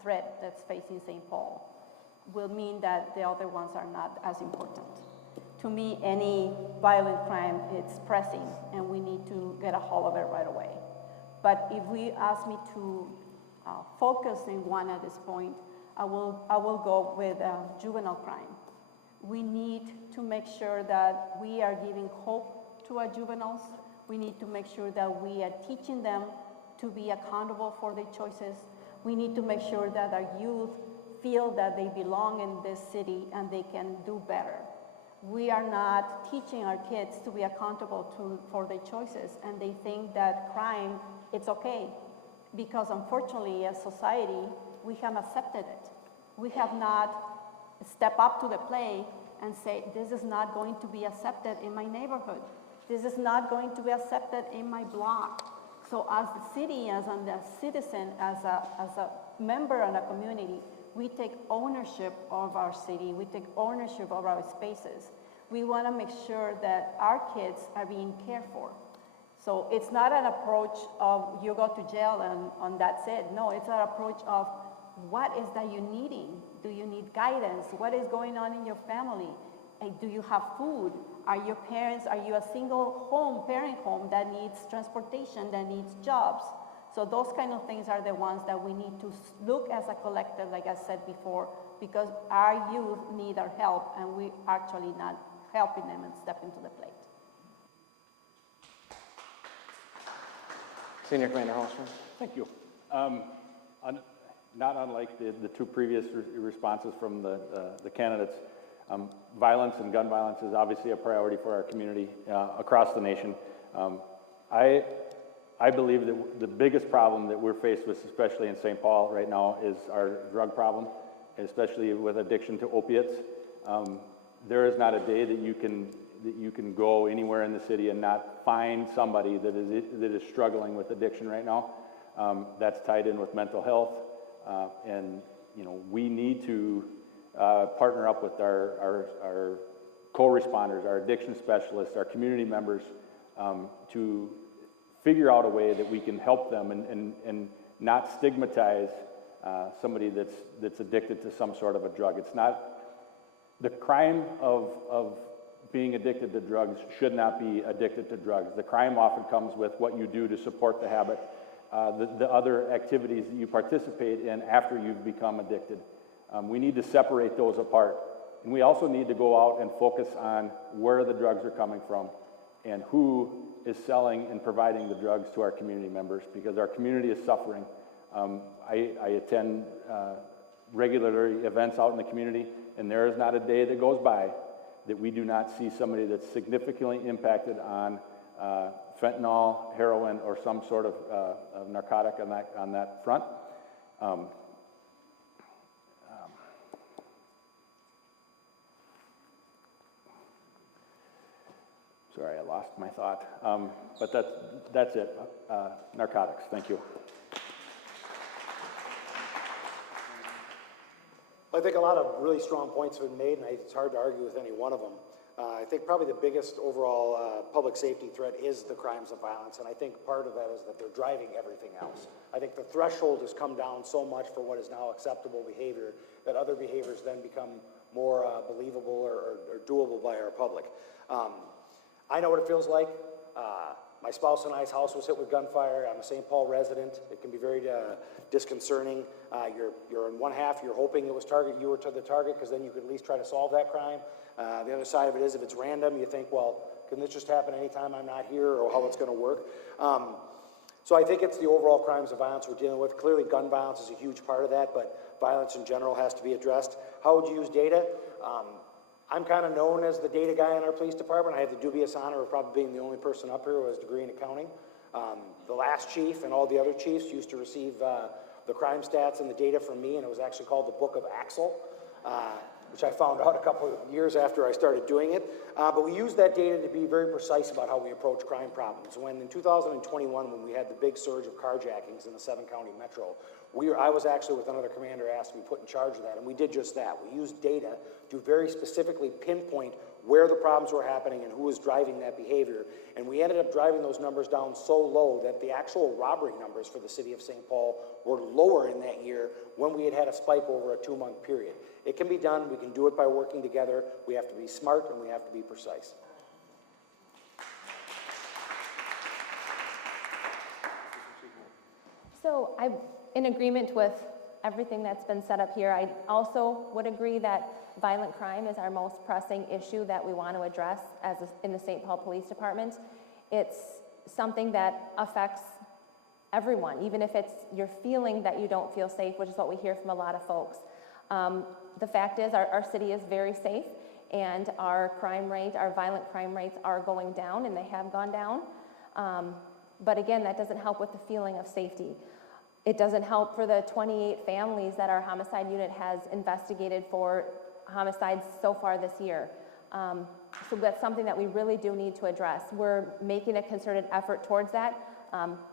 threat that's facing St. Paul will mean that the other ones are not as important. To me, any violent crime, it's pressing, and we need to get a hold of it right away. But if we ask me to focus in one at this point, I will go with juvenile crime. We need to make sure that we are giving hope to our juveniles. We need to make sure that we are teaching them to be accountable for their choices. We need to make sure that our youth feel that they belong in this city and they can do better. We are not teaching our kids to be accountable for their choices, and they think that crime, it's okay. Because unfortunately, as society, we have accepted it. We have not stepped up to the plate and say, this is not going to be accepted in my neighborhood. This is not going to be accepted in my block. So as the city, as a citizen, as a member in a community, we take ownership of our city. We take ownership of our spaces. We want to make sure that our kids are being cared for. So it's not an approach of you go to jail and that's it. No, it's an approach of what is that you needing? Do you need guidance? What is going on in your family? Do you have food? Are you a single home, parent home that needs transportation, that needs jobs? So those kind of things are the ones that we need to look as a collective, like I said before, because our youth need our help, and we actually not helping them and stepping to the plate. Senior Commander Holstrom. Thank you. Not unlike the two previous responses from the candidates, violence and gun violence is obviously a priority for our community across the nation. I believe that the biggest problem that we're faced with, especially in St. Paul right now, is our drug problem, especially with addiction to opiates. There is not a day that you can go anywhere in the city and not find somebody that is struggling with addiction right now. That's tied in with mental health, and we need to partner up with our co-responders, our addiction specialists, our community members, to figure out a way that we can help them and not stigmatize somebody that's addicted to some sort of a drug. It's not the crime of being addicted to drugs should not be addicted to drugs. The crime often comes with what you do to support the habit, the other activities that you participate in after you've become addicted. We need to separate those apart. And we also need to go out and focus on where the drugs are coming from and who is selling and providing the drugs to our community members, because our community is suffering. I attend regular events out in the community, and there is not a day that goes by that we do not see somebody that's significantly impacted on fentanyl, heroin, or some sort of narcotic on that front. Sorry, I lost my thought, but that's it. Narcotics, thank you. I think a lot of really strong points have been made, and it's hard to argue with any one of them. I think probably the biggest overall public safety threat is the crimes of violence, and I think part of that is that they're driving everything else. I think the threshold has come down so much for what is now acceptable behavior that other behaviors then become more believable or doable by our public. I know what it feels like. My spouse and I's house was hit with gunfire. I'm a St. Paul resident. It can be very disconcerting. You're in one half, you're hoping it was you were to the target, because then you could at least try to solve that crime. The other side of it is, if it's random, you think, well, can this just happen anytime I'm not here, or how it's going to work? So I think it's the overall crimes of violence we're dealing with. Clearly, gun violence is a huge part of that, but violence in general has to be addressed. How would you use data? I'm kind of known as the data guy in our police department. I have the dubious honor of probably being the only person up here who has a degree in accounting. The last chief and all the other chiefs used to receive the crime stats and the data from me, and it was actually called the Book of Axel, which I found out a couple of years after I started doing it. But we use that data to be very precise about how we approach crime problems. When in 2021, when we had the big surge of carjackings in the 7-county metro, I was actually with another commander asked to be put in charge of that, and we did just that. We used data to very specifically pinpoint where the problems were happening and who was driving that behavior. And we ended up driving those numbers down so low that the actual robbery numbers for the city of St. Paul were lower in that year when we had a spike over a 2-month period. It can be done. We can do it by working together. We have to be smart, and we have to be precise. So I'm in agreement with everything that's been set up here. I also would agree that violent crime is our most pressing issue that we want to address in the St. Paul Police Department. It's something that affects everyone, even if it's you're feeling that you don't feel safe, which is what we hear from a lot of folks. The fact is our city is very safe, and our crime rate, our violent crime rates are going down, and they have gone down. But again, that doesn't help with the feeling of safety. It doesn't help for the 28 families that our homicide unit has investigated for homicides so far this year. So that's something that we really do need to address. We're making a concerted effort towards that.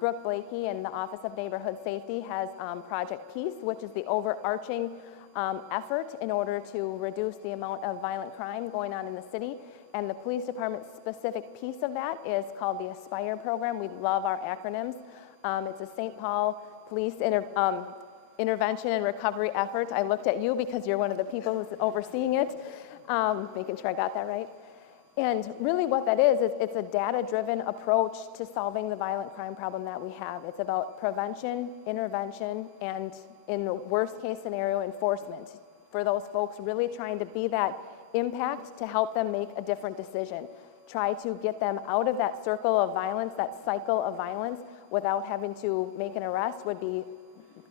Brooke Blakey and the Office of Neighborhood Safety has Project Peace, which is the overarching effort in order to reduce the amount of violent crime going on in the city. And the police department's specific piece of that is called the ASPIRE program. We love our acronyms. It's a St. Paul Police Intervention and Recovery effort. I looked at you because you're one of the people who's overseeing it, making sure I got that right. And really what that is it's a data-driven approach to solving the violent crime problem that we have. It's about prevention, intervention, and in the worst case scenario, enforcement. For those folks really trying to be that impact to help them make a different decision. Try to get them out of that circle of violence, that cycle of violence, without having to make an arrest would be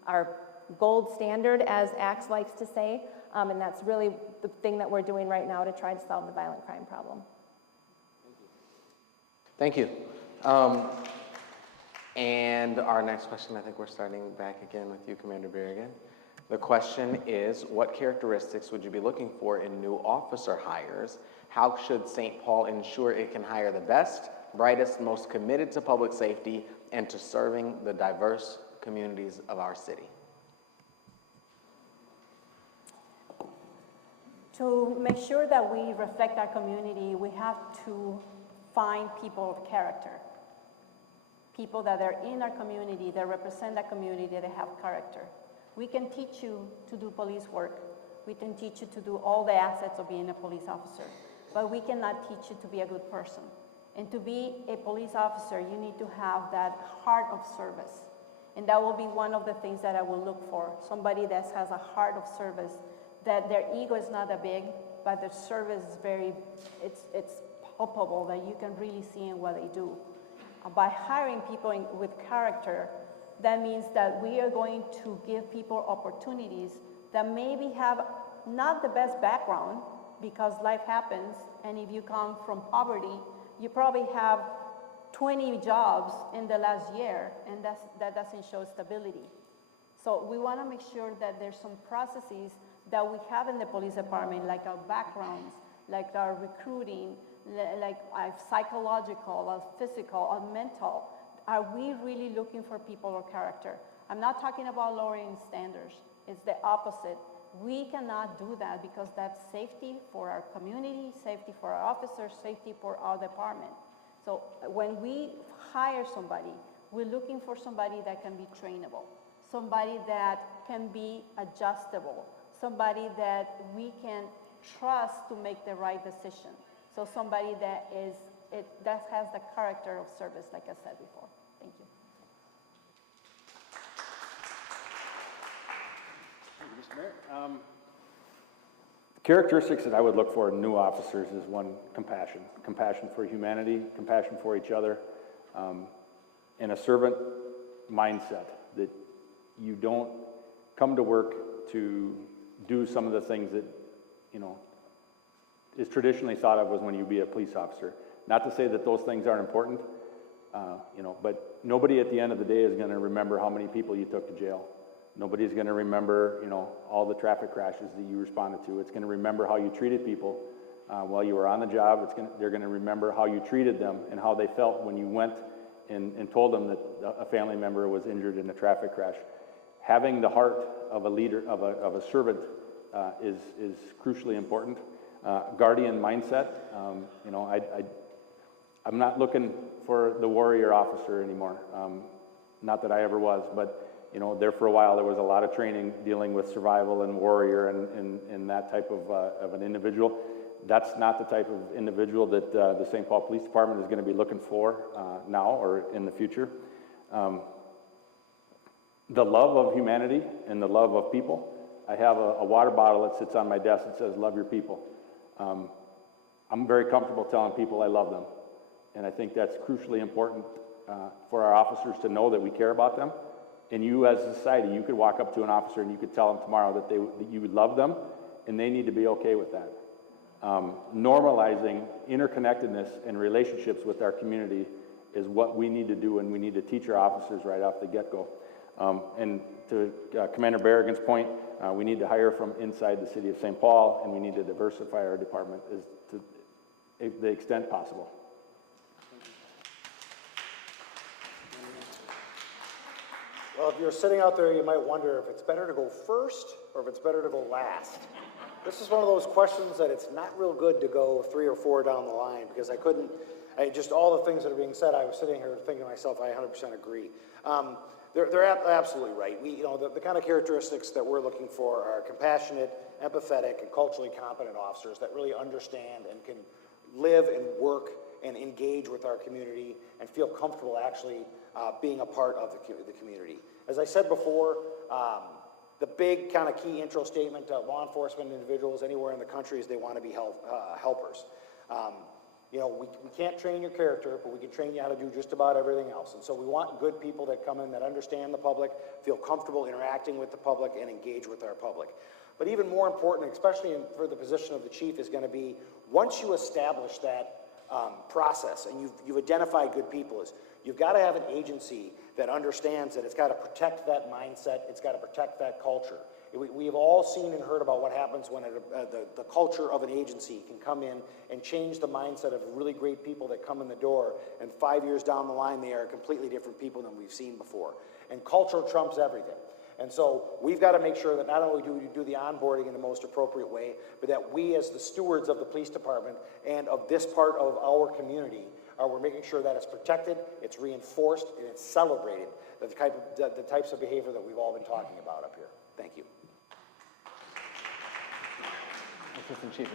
our gold standard, as Axe likes to say. And that's really the thing that we're doing right now to try to solve the violent crime problem. Thank you. And our next question, I think we're starting back again with you, Commander Berrigan. The question is, what characteristics would you be looking for in new officer hires? How should St. Paul ensure it can hire the best, brightest, most committed to public safety and to serving the diverse communities of our city? To make sure that we reflect our community, we have to find people of character. People that are in our community, that represent that community, that have character. We can teach you to do police work. We can teach you to do all the assets of being a police officer. But we cannot teach you to be a good person. And to be a police officer, you need to have that heart of service. And that will be one of the things that I will look for. Somebody that has a heart of service, that their ego is not that big, but their service is very, it's palpable, that you can really see in what they do. By hiring people with character, that means that we are going to give people opportunities that maybe have not the best background, because life happens, and if you come from poverty, you probably have 20 jobs in the last year, and that doesn't show stability. So we want to make sure that there's some processes that we have in the police department, like our backgrounds, like our recruiting, like our psychological, our physical, our mental. Are we really looking for people of character? I'm not talking about lowering standards. It's the opposite. We cannot do that, because that's safety for our community, safety for our officers, safety for our department. So when we hire somebody, we're looking for somebody that can be trainable, somebody that can be adjustable, somebody that we can trust to make the right decision. So somebody that has the character of service, like I said before. Thank you. Thank you, Mr. Mayor. Characteristics that I would look for in new officers is one, compassion. Compassion for humanity, compassion for each other, and a servant mindset, that you don't come to work to do some of the things that, is traditionally thought of as when you be a police officer. Not to say that those things aren't important, but nobody at the end of the day is going to remember how many people you took to jail. Nobody's going to remember, all the traffic crashes that you responded to. It's going to remember how you treated people while you were on the job. They're going to remember how you treated them and how they felt when you went and told them that a family member was injured in a traffic crash. Having the heart of a leader, of a servant, is crucially important. Guardian mindset. I'm not looking for the warrior officer anymore. Not that I ever was, but there for a while there was a lot of training dealing with survival and warrior and that type of an individual. That's not the type of individual that the St. Paul Police Department is going to be looking for now or in the future. The love of humanity and the love of people. I have a water bottle that sits on my desk that says, "Love your people." I'm very comfortable telling people I love them. And I think that's crucially important for our officers to know that we care about them. And you as a society, you could walk up to an officer and you could tell them tomorrow that you would love them, and they need to be okay with that. Normalizing interconnectedness and relationships with our community is what we need to do, and we need to teach our officers right off the get-go. And to Commander Berrigan's point, we need to hire from inside the city of St. Paul, and we need to diversify our department to the extent possible. Well, if you're sitting out there, you might wonder if it's better to go first or if it's better to go last. This is one of those questions that it's not real good to go 3 or 4 down the line, because just all the things that are being said, I was sitting here thinking to myself, I 100% agree. They're absolutely right. The kind of characteristics that we're looking for are compassionate, empathetic, and culturally competent officers that really understand and can live and work and engage with our community and feel comfortable actually being a part of the community. As I said before, the big kind of key intro statement to law enforcement individuals anywhere in the country is they want to be helpers. You know, we can't train your character, but we can train you how to do just about everything else. And so we want good people that come in that understand the public, feel comfortable interacting with the public, and engage with our public. But even more important, especially for the position of the chief, is going to be once you establish that process and you've identified good people, is you've got to have an agency that understands that it's got to protect that mindset, it's got to protect that culture. We've all seen and heard about what happens when the culture of an agency can come in and change the mindset of really great people that come in the door, and 5 years down the line they are completely different people than we've seen before. And culture trumps everything. And so we've got to make sure that not only do we do the onboarding in the most appropriate way, but that we as the stewards of the police department and of this part of our community we're making sure that it's protected, it's reinforced, and it's celebrated, the types of behavior that we've all been talking about up here. Thank you. Assistant Chief.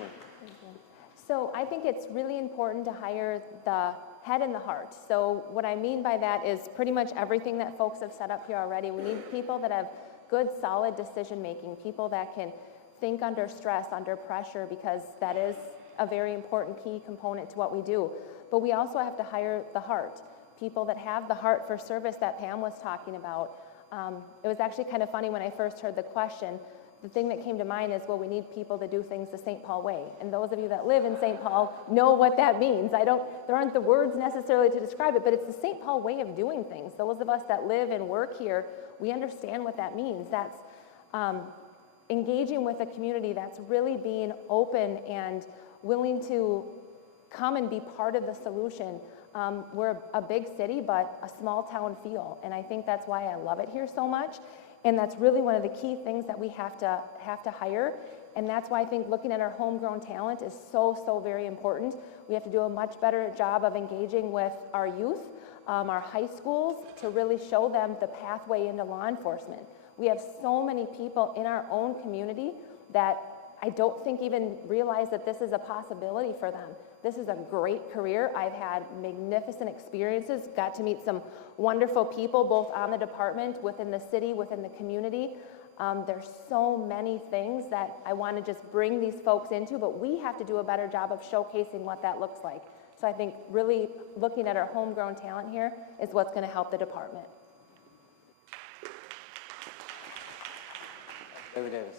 So I think it's really important to hire the head and the heart. So what I mean by that is pretty much everything that folks have set up here already. We need people that have good, solid decision making, people that can think under stress, under pressure, because that is a very important key component to what we do. But we also have to hire the heart, people that have the heart for service that Pam was talking about. It was actually kind of funny when I first heard the question. The thing that came to mind is, well, we need people to do things the St. Paul way. And those of you that live in St. Paul know what that means. There aren't the words necessarily to describe it, but it's the St. Paul way of doing things. Those of us that live and work here, we understand what that means. That's engaging with a community, that's really being open and willing to come and be part of the solution. We're a big city, but a small town feel. And I think that's why I love it here so much. And that's really one of the key things that we have to hire. And that's why I think looking at our homegrown talent is so very important. We have to do a much better job of engaging with our youth, our high schools, to really show them the pathway into law enforcement. We have so many people in our own community that I don't think even realize that this is a possibility for them. This is a great career. I've had magnificent experiences, got to meet some wonderful people, both on the department, within the city, within the community. There's so many things that I want to just bring these folks into, but we have to do a better job of showcasing what that looks like. So I think really looking at our homegrown talent here is what's going to help the department. David Davis.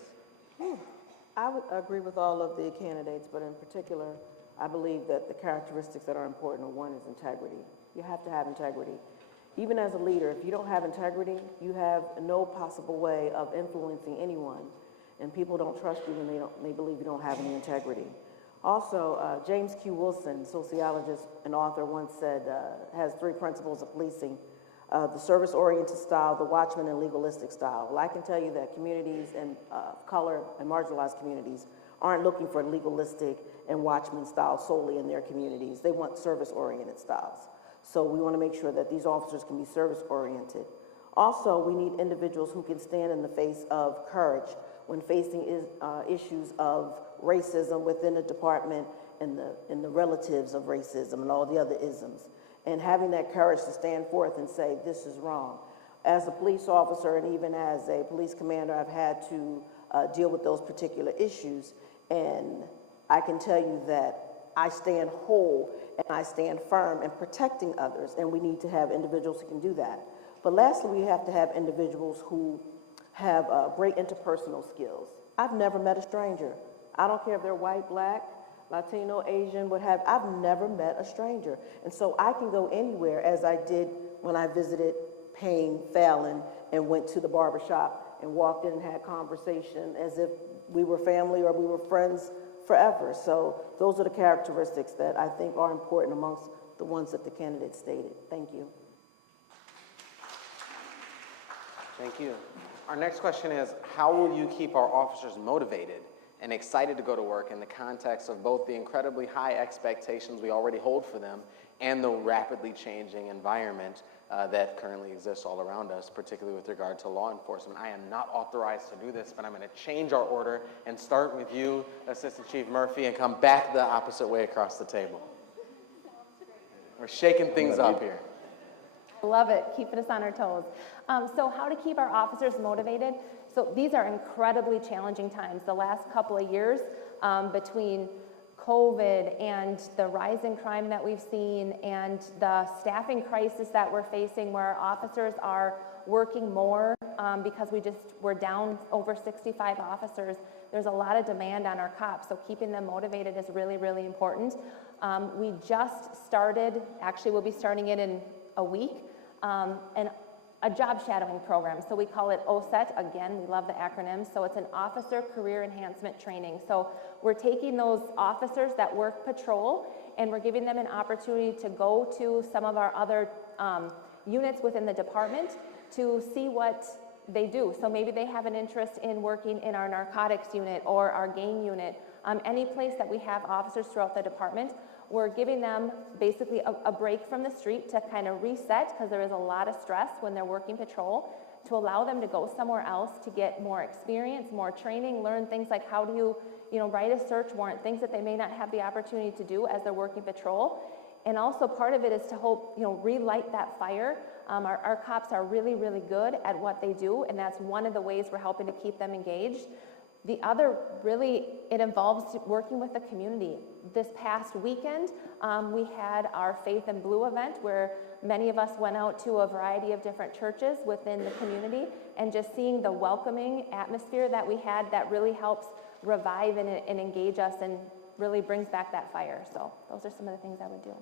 I would agree with all of the candidates, but in particular, I believe that the characteristics that are important, one is integrity. You have to have integrity. Even as a leader, if you don't have integrity, you have no possible way of influencing anyone. And people don't trust you when they believe you don't have any integrity. Also, James Q. Wilson, sociologist and author, once said, has 3 principles of policing: the service-oriented style, the watchman, and legalistic style. Well, I can tell you that communities and color and marginalized communities aren't looking for legalistic and watchman style solely in their communities. They want service-oriented styles. So we want to make sure that these officers can be service-oriented. Also, we need individuals who can stand in the face of courage when facing issues of racism within the department and the relatives of racism and all the other isms. And having that courage to stand forth and say, this is wrong. As a police officer and even as a police commander, I've had to deal with those particular issues. And I can tell you that I stand whole and I stand firm in protecting others, and we need to have individuals who can do that. But lastly, we have to have individuals who have great interpersonal skills. I've never met a stranger. I don't care if they're white, black, Latino, Asian, what have you. I've never met a stranger. And so I can go anywhere, as I did when I visited Payne Fallon and went to the barbershop and walked in and had conversation as if we were family or we were friends forever. So those are the characteristics that I think are important amongst the ones that the candidates stated. Thank you. Thank you. Our next question is, how will you keep our officers motivated and excited to go to work in the context of both the incredibly high expectations we already hold for them and the rapidly changing environment that currently exists all around us, particularly with regard to law enforcement. I am not authorized to do this, but I'm going to change our order and start with you, Assistant Chief Murphy, and come back the opposite way across the table. We're shaking things up here. Love it, keeping us on our toes. So how to keep our officers motivated? So these are incredibly challenging times. The last couple of years, between COVID and the rise in crime that we've seen and the staffing crisis that we're facing, where our officers are working more because we're down over 65 officers. There's a lot of demand on our cops, so keeping them motivated is really, really important. We just started, actually we'll be starting it in a week, a job shadowing program. So we call it OSET. Again, we love the acronym. So it's an Officer Career Enhancement Training. So we're taking those officers that work patrol and we're giving them an opportunity to go to some of our other units within the department to see what they do. So maybe they have an interest in working in our narcotics unit or our gang unit. Any place that we have officers throughout the department, we're giving them basically a break from the street to kind of reset, because there is a lot of stress when they're working patrol, to allow them to go somewhere else to get more experience, more training, learn things like how do you write a search warrant, things that they may not have the opportunity to do as they're working patrol. And also part of it is to help, relight that fire. Our cops are really, really good at what they do, and that's one of the ways we're helping to keep them engaged. The other, really, it involves working with the community. This past weekend, we had our Faith in Blue event where many of us went out to a variety of different churches within the community, and just seeing the welcoming atmosphere that we had, that really helps revive and engage us and really brings back that fire. So those are some of the things I would do.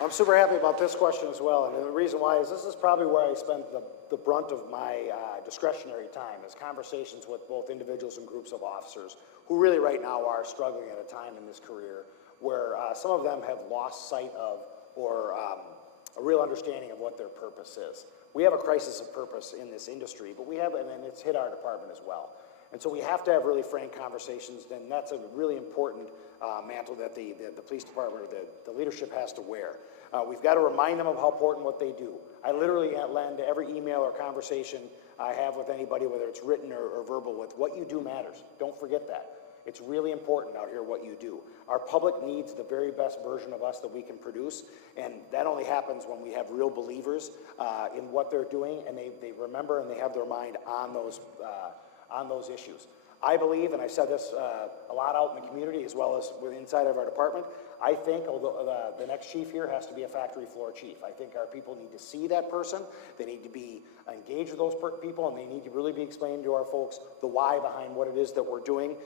I'm super happy about this question as well, and the reason why is this is probably where I spent the brunt of my discretionary time, is conversations with both individuals and groups of officers who really right now are struggling at a time in this career where some of them have lost sight of or a real understanding of what their purpose is. We have a crisis of purpose in this industry, but we have, and it's hit our department as well. And so we have to have really frank conversations, and that's a really important mantle that the police department or the leadership has to wear. We've got to remind them of how important what they do. I literally lend every email or conversation I have with anybody, whether it's written or verbal, with what you do matters. Don't forget that. It's really important out here what you do. Our public needs the very best version of us that we can produce, and that only happens when we have real believers in what they're doing, and they remember and they have their mind on those issues. I believe, and I've said this a lot out in the community as well as inside of our department, I think although the next chief here has to be a factory floor chief. I think our people need to see that person. They need to be engaged with those people, and they need to really be explaining to our folks the why behind what it is that we're doing.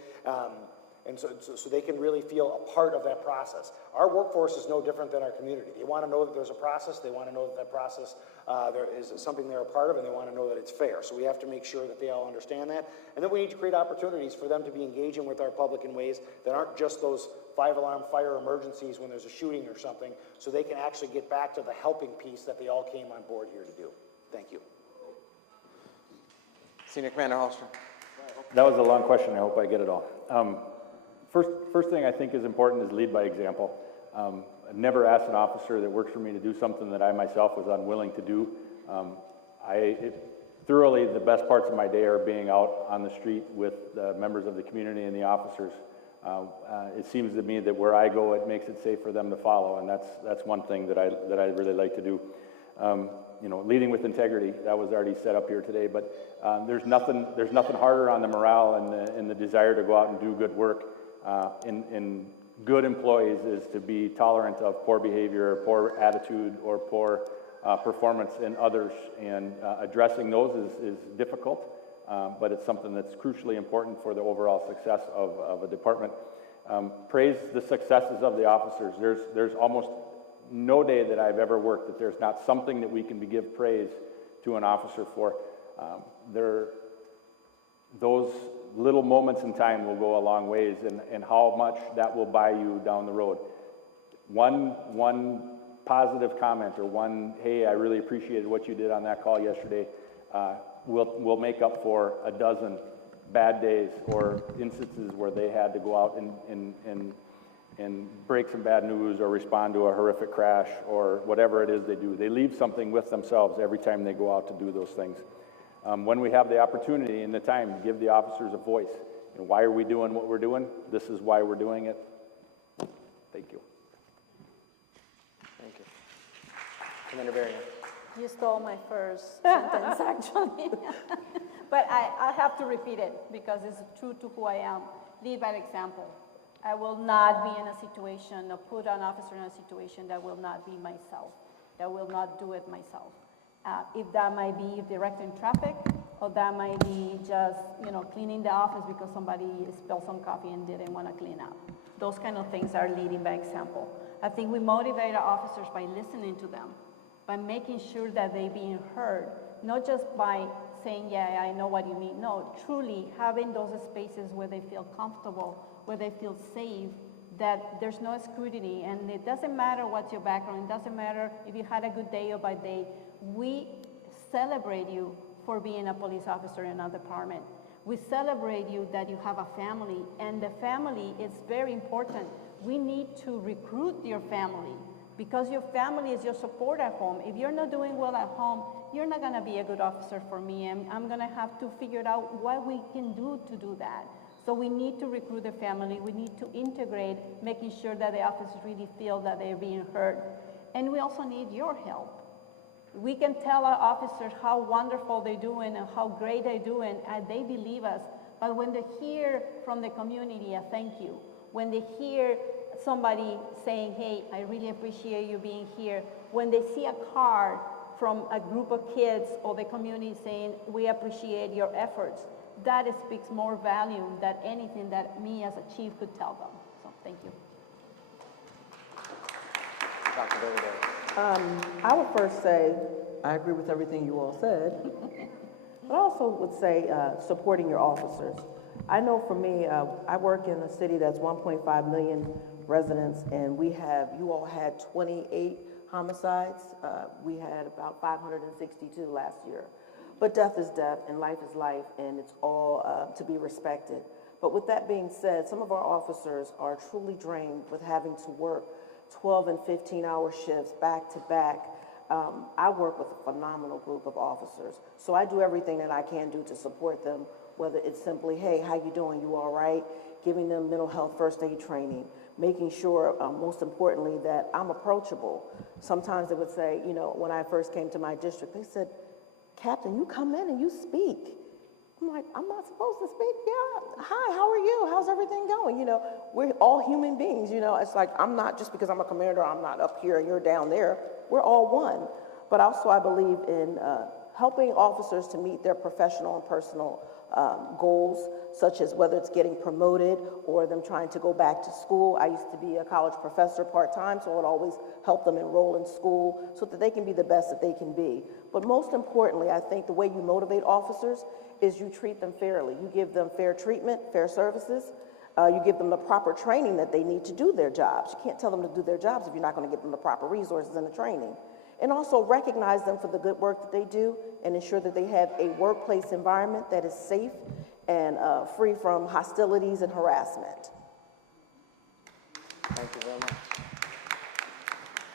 And so they can really feel a part of that process. Our workforce is no different than our community. They want to know that there's a process. They want to know that that process there is something they're a part of, and they want to know that it's fair. So we have to make sure that they all understand that. And then we need to create opportunities for them to be engaging with our public in ways that aren't just those 5-alarm fire emergencies when there's a shooting or something, so they can actually get back to the helping piece that they all came on board here to do. Thank you. Senior Commander Hallstrom. That was a long question. I hope I get it all. First thing I think is important is lead by example. I've never asked an officer that works for me to do something that I myself was unwilling to do. Thoroughly, the best parts of my day are being out on the street with the members of the community and the officers. It seems to me that where I go, it makes it safe for them to follow, and that's one thing that I really like to do. Leading with integrity, that was already set up here today, but there's nothing harder on the morale and the desire to go out and do good work in good employees is to be tolerant of poor behavior, or poor attitude, or poor performance in others, and addressing those is difficult, but it's something that's crucially important for the overall success of a department. Praise the successes of the officers. There's almost no day that I've ever worked that there's not something that we can give praise to an officer for. Those little moments in time will go a long ways, and how much that will buy you down the road. One positive comment, or one, hey, I really appreciated what you did on that call yesterday, will make up for a dozen bad days or instances where they had to go out and and break some bad news or respond to a horrific crash or whatever it is they do. They leave something with themselves every time they go out to do those things. When we have the opportunity and the time, give the officers a voice. And why are we doing what we're doing? This is why we're doing it. Thank you. Thank you. Commander Berrien. You stole my first sentence, actually. But I have to repeat it because it's true to who I am. Lead by example. I will not be in a situation or put an officer in a situation that will not be myself, that will not do it myself. If that might be directing traffic, or that might be just, cleaning the office because somebody spilled some coffee and didn't want to clean up. Those kind of things are leading by example. I think we motivate our officers by listening to them, by making sure that they're being heard, not just by saying, yeah, I know what you mean. No, truly having those spaces where they feel comfortable, where they feel safe, that there's no scrutiny, and it doesn't matter what's your background, it doesn't matter if you had a good day or bad day. We celebrate you for being a police officer in our department. We celebrate you that you have a family, and the family is very important. We need to recruit your family because your family is your support at home. If you're not doing well at home, you're not gonna be a good officer for me, and I'm gonna have to figure out what we can do to do that. So we need to recruit the family. We need to integrate, making sure that the officers really feel that they're being heard. And we also need your help. We can tell our officers how wonderful they're doing and how great they're doing, and they believe us. But when they hear from the community a thank you, when they hear somebody saying, hey, I really appreciate you being here, when they see a card from a group of kids or the community saying, we appreciate your efforts, that speaks more volume than anything that me as a chief could tell them. So thank you. Dr. David. I would first say, I agree with everything you all said, but I also would say supporting your officers. I know for me, I work in a city that's 1.5 million residents, and you all had 28 homicides. We had about 562 last year. But death is death, and life is life, and it's all to be respected. But with that being said, some of our officers are truly drained with having to work 12 and 15-hour shifts back to back. I work with a phenomenal group of officers, so I do everything that I can do to support them, whether it's simply, hey, how you doing, you all right? Giving them mental health first aid training, making sure, most importantly, that I'm approachable. Sometimes they would say, when I first came to my district, they said, Captain, you come in and you speak. I'm like, I'm not supposed to speak? Yeah. Hi, how are you? How's everything going? We're all human beings. It's like, I'm not, just because I'm a commander, I'm not up here and you're down there. We're all one. But also I believe in helping officers to meet their professional and personal goals, such as whether it's getting promoted or them trying to go back to school. I used to be a college professor part-time, so I would always help them enroll in school so that they can be the best that they can be. But most importantly, I think the way you motivate officers is you treat them fairly. You give them fair treatment, fair services. You give them the proper training that they need to do their jobs. You can't tell them to do their jobs if you're not going to give them the proper resources and the training. And also recognize them for the good work that they do and ensure that they have a workplace environment that is safe and free from hostilities and harassment. Thank you very much.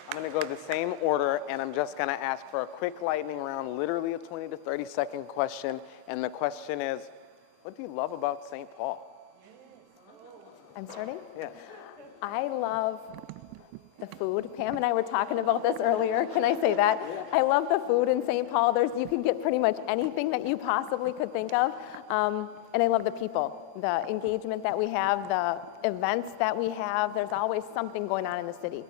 I'm going to go the same order, and I'm just going to ask for a quick lightning round, literally a 20 to 30-second question. And the question is, what do you love about St. Paul? I'm starting? Yeah. I love the food. Pam and I were talking about this earlier. Can I say that? I love the food in St. Paul. You can get pretty much anything that you possibly could think of. And I love the people, the engagement that we have, the events that we have. There's always something going on in the city.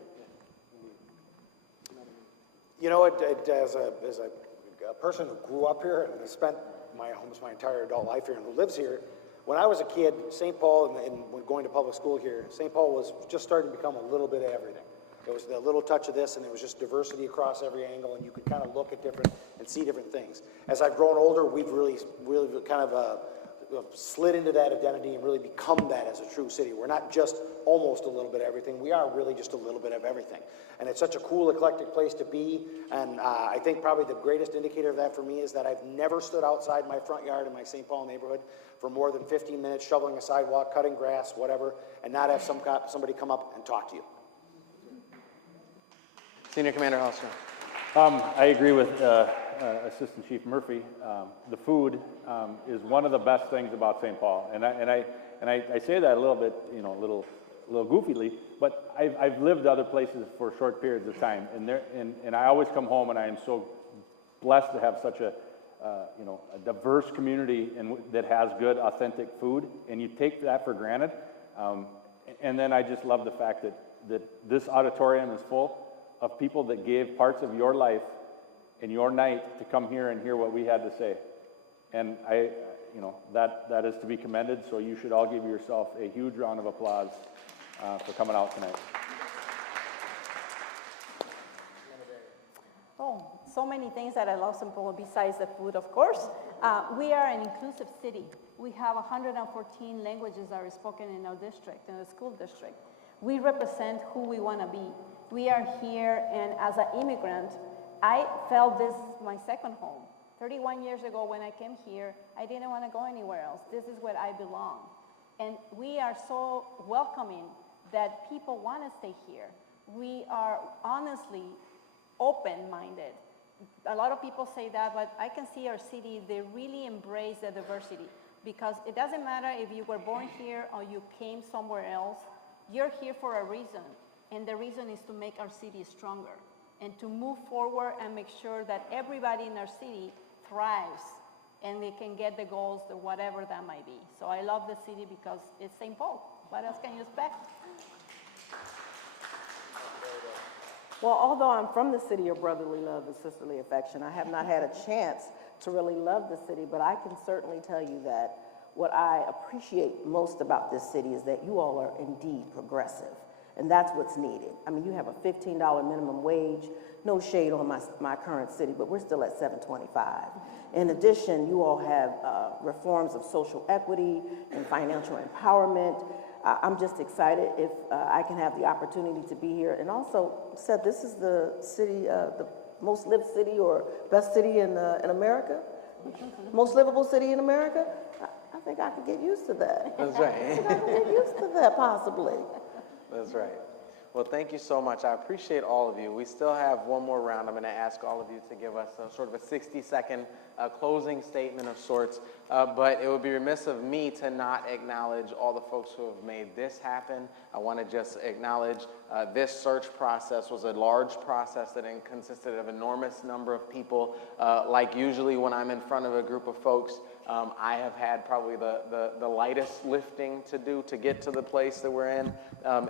As a person who grew up here and has spent almost my entire adult life here and who lives here, when I was a kid, St. Paul, and when going to public school here, St. Paul was just starting to become a little bit of everything. There was a little touch of this, and there was just diversity across every angle, and you could kind of look at different and see different things. As I've grown older, we've really kind of slid into that identity and really become that as a true city. We're not just almost a little bit of everything. We are really just a little bit of everything. And it's such a cool, eclectic place to be. And I think probably the greatest indicator of that for me is that I've never stood outside my front yard in my St. Paul neighborhood for more than 15 minutes, shoveling a sidewalk, cutting grass, whatever, and not have somebody come up and talk to you. Senior Commander Hallstrom. I agree with Assistant Chief Murphy. The food is one of the best things about St. Paul, and I say that a little bit, a little goofily, but I've lived other places for short periods of time, and I always come home, and I am so blessed to have such a diverse community that has good, authentic food, and you take that for granted. And then I just love the fact that this auditorium is full of people that gave parts of your life and your night to come here and hear what we had to say. And that is to be commended, so you should all give yourself a huge round of applause for coming out tonight. Oh, so many things that I love St. Paul besides the food, of course. We are an inclusive city. We have 114 languages that are spoken in our district, in the school district. We represent who we want to be. We are here, and as an immigrant, I felt this my second home. 31 years ago when I came here, I didn't want to go anywhere else. This is where I belong. And we are so welcoming that people want to stay here. We are honestly open-minded. A lot of people say that, but I can see our city, they really embrace the diversity, because it doesn't matter if you were born here or you came somewhere else, you're here for a reason, and the reason is to make our city stronger and to move forward and make sure that everybody in our city thrives and they can get the goals, or whatever that might be. So I love the city because it's St. Paul. What else can you expect? Well, although I'm from the city of brotherly love and sisterly affection, I have not had a chance to really love the city, but I can certainly tell you that what I appreciate most about this city is that you all are indeed progressive, and that's what's needed. I mean, you have a $15 minimum wage, no shade on my current city, but we're still at $7.25. In addition, you all have reforms of social equity and financial empowerment. I'm just excited if I can have the opportunity to be here. And also said this is the city, the most lived city or best city in America, most livable city in America. I think I could get used to that. That's right. I think I could get used to that possibly. That's right. Well, thank you so much. I appreciate all of you. We still have one more round. I'm going to ask all of you to give us sort of a 60-second closing statement of sorts. But it would be remiss of me to not acknowledge all the folks who have made this happen. I want to just acknowledge this search process was a large process that consisted of an enormous number of people. Like usually when I'm in front of a group of folks, I have had probably the lightest lifting to do to get to the place that we're in.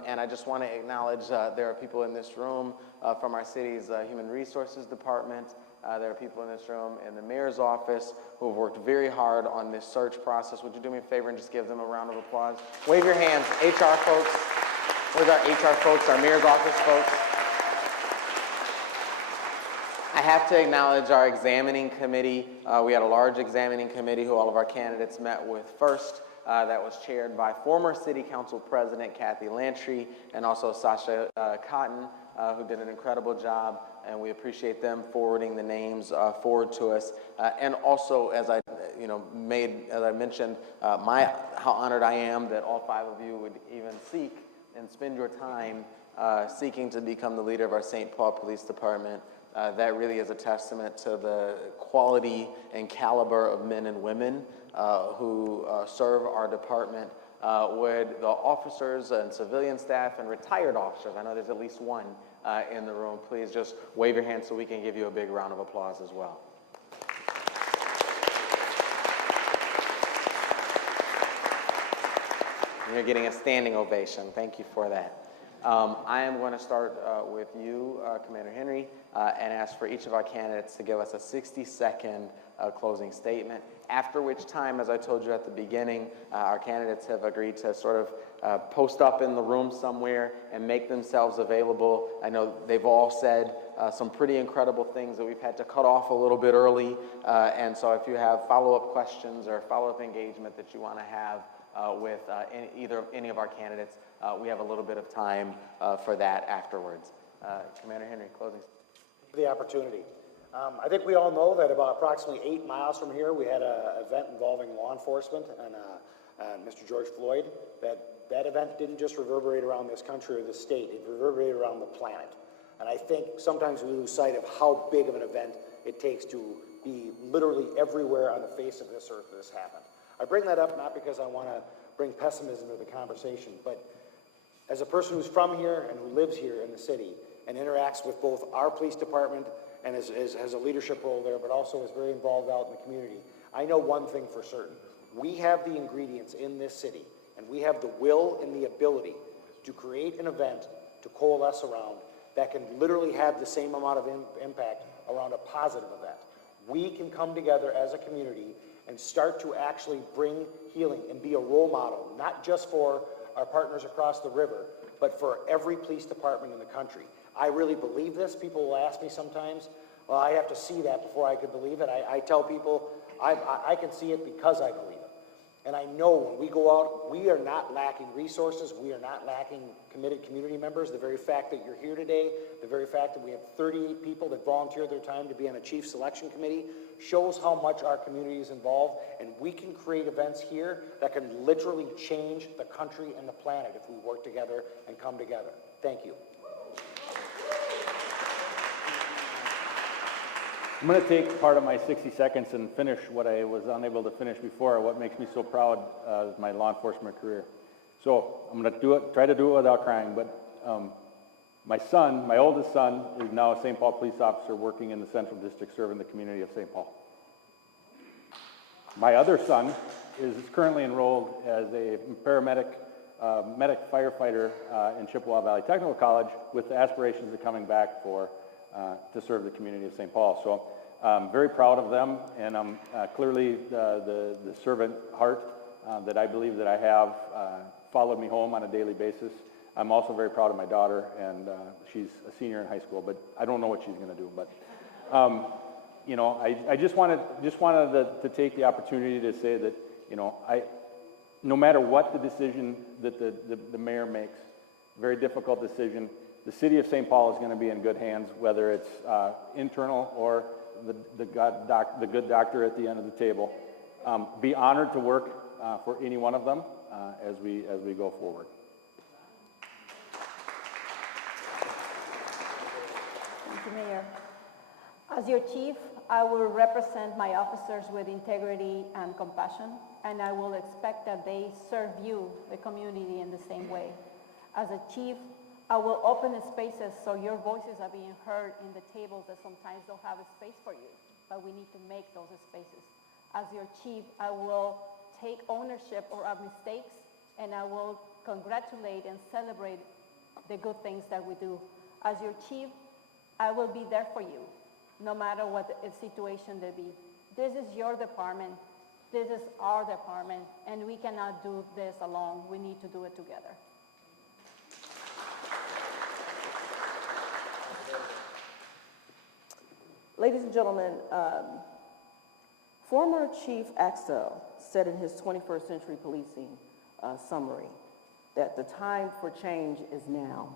And I just want to acknowledge there are people in this room from our city's Human Resources Department. There are people in this room in the mayor's office who have worked very hard on this search process. Would you do me a favor and just give them a round of applause? Wave your hands. HR folks. Where's our HR folks, our mayor's office folks? I have to acknowledge our examining committee. We had a large examining committee who all of our candidates met with first. That was chaired by former City Council President Kathy Lantry and also Sasha Cotton, who did an incredible job, and we appreciate them forwarding the names forward to us. And also, as I mentioned, how honored I am that all 5 of you would even seek and spend your time seeking to become the leader of our St. Paul Police Department. That really is a testament to the quality and caliber of men and women who serve our department. Would the officers and civilian staff and retired officers, I know there's at least one in the room, please just wave your hand so we can give you a big round of applause as well. And you're getting a standing ovation. Thank you for that. I am going to start with you, Commander Henry, and ask for each of our candidates to give us a 60-second a closing statement, after which time, as I told you at the beginning, our candidates have agreed to sort of post up in the room somewhere and make themselves available. I know they've all said some pretty incredible things that we've had to cut off a little bit early, and so if you have follow-up questions or follow-up engagement that you want to have with any of our candidates, we have a little bit of time for that afterwards. Commander Henry, closing. Thank you for the opportunity. I think we all know that about approximately 8 miles from here, we had an event involving law enforcement and Mr. George Floyd. That event didn't just reverberate around this country or the state, it reverberated around the planet. And I think sometimes we lose sight of how big of an event it takes to be literally everywhere on the face of this earth that this happened. I bring that up not because I want to bring pessimism to the conversation, but as a person who's from here and who lives here in the city and interacts with both our police department and has a leadership role there, but also is very involved out in the community, I know one thing for certain. We have the ingredients in this city, and we have the will and the ability to create an event to coalesce around that can literally have the same amount of impact around a positive event. We can come together as a community and start to actually bring healing and be a role model, not just for our partners across the river, but for every police department in the country. I really believe this. People will ask me sometimes, well, I have to see that before I could believe it. I tell people, I can see it because I believe it. And I know when we go out, we are not lacking resources. We are not lacking committed community members. The very fact that you're here today, the very fact that we have 38 people that volunteer their time to be on a chief selection committee shows how much our community is involved. And we can create events here that can literally change the country and the planet if we work together and come together. Thank you. I'm going to take part of my 60 seconds and finish what I was unable to finish before, what makes me so proud of my law enforcement career. So I'm going to try to do it without crying, but my oldest son, is now a St. Paul police officer working in the Central District serving the community of St. Paul. My other son is currently enrolled as a paramedic, medic firefighter in Chippewa Valley Technical College with the aspirations of coming back to serve the community of St. Paul. So I'm very proud of them, and I'm clearly the servant heart that I believe that I have followed me home on a daily basis. I'm also very proud of my daughter, and she's a senior in high school, but I don't know what she's going to do. But you know, I just wanted to take the opportunity to say that, you know, no matter what the decision that the mayor makes, very difficult decision, the city of St. Paul is going to be in good hands, whether it's internal or the good doctor at the end of the table. Be honored to work for any one of them as we go forward. Thank you, Mayor. As your chief, I will represent my officers with integrity and compassion, and I will expect that they serve you, the community, in the same way. As a chief, I will open spaces so your voices are being heard in the tables that sometimes don't have a space for you, but we need to make those spaces. As your chief, I will take ownership of our mistakes, and I will congratulate and celebrate the good things that we do. As your chief, I will be there for you, no matter what the situation may be. This is your department. This is our department, and we cannot do this alone. We need to do it together. Ladies and gentlemen, former Chief Axtell said in his 21st Century Policing summary that the time for change is now.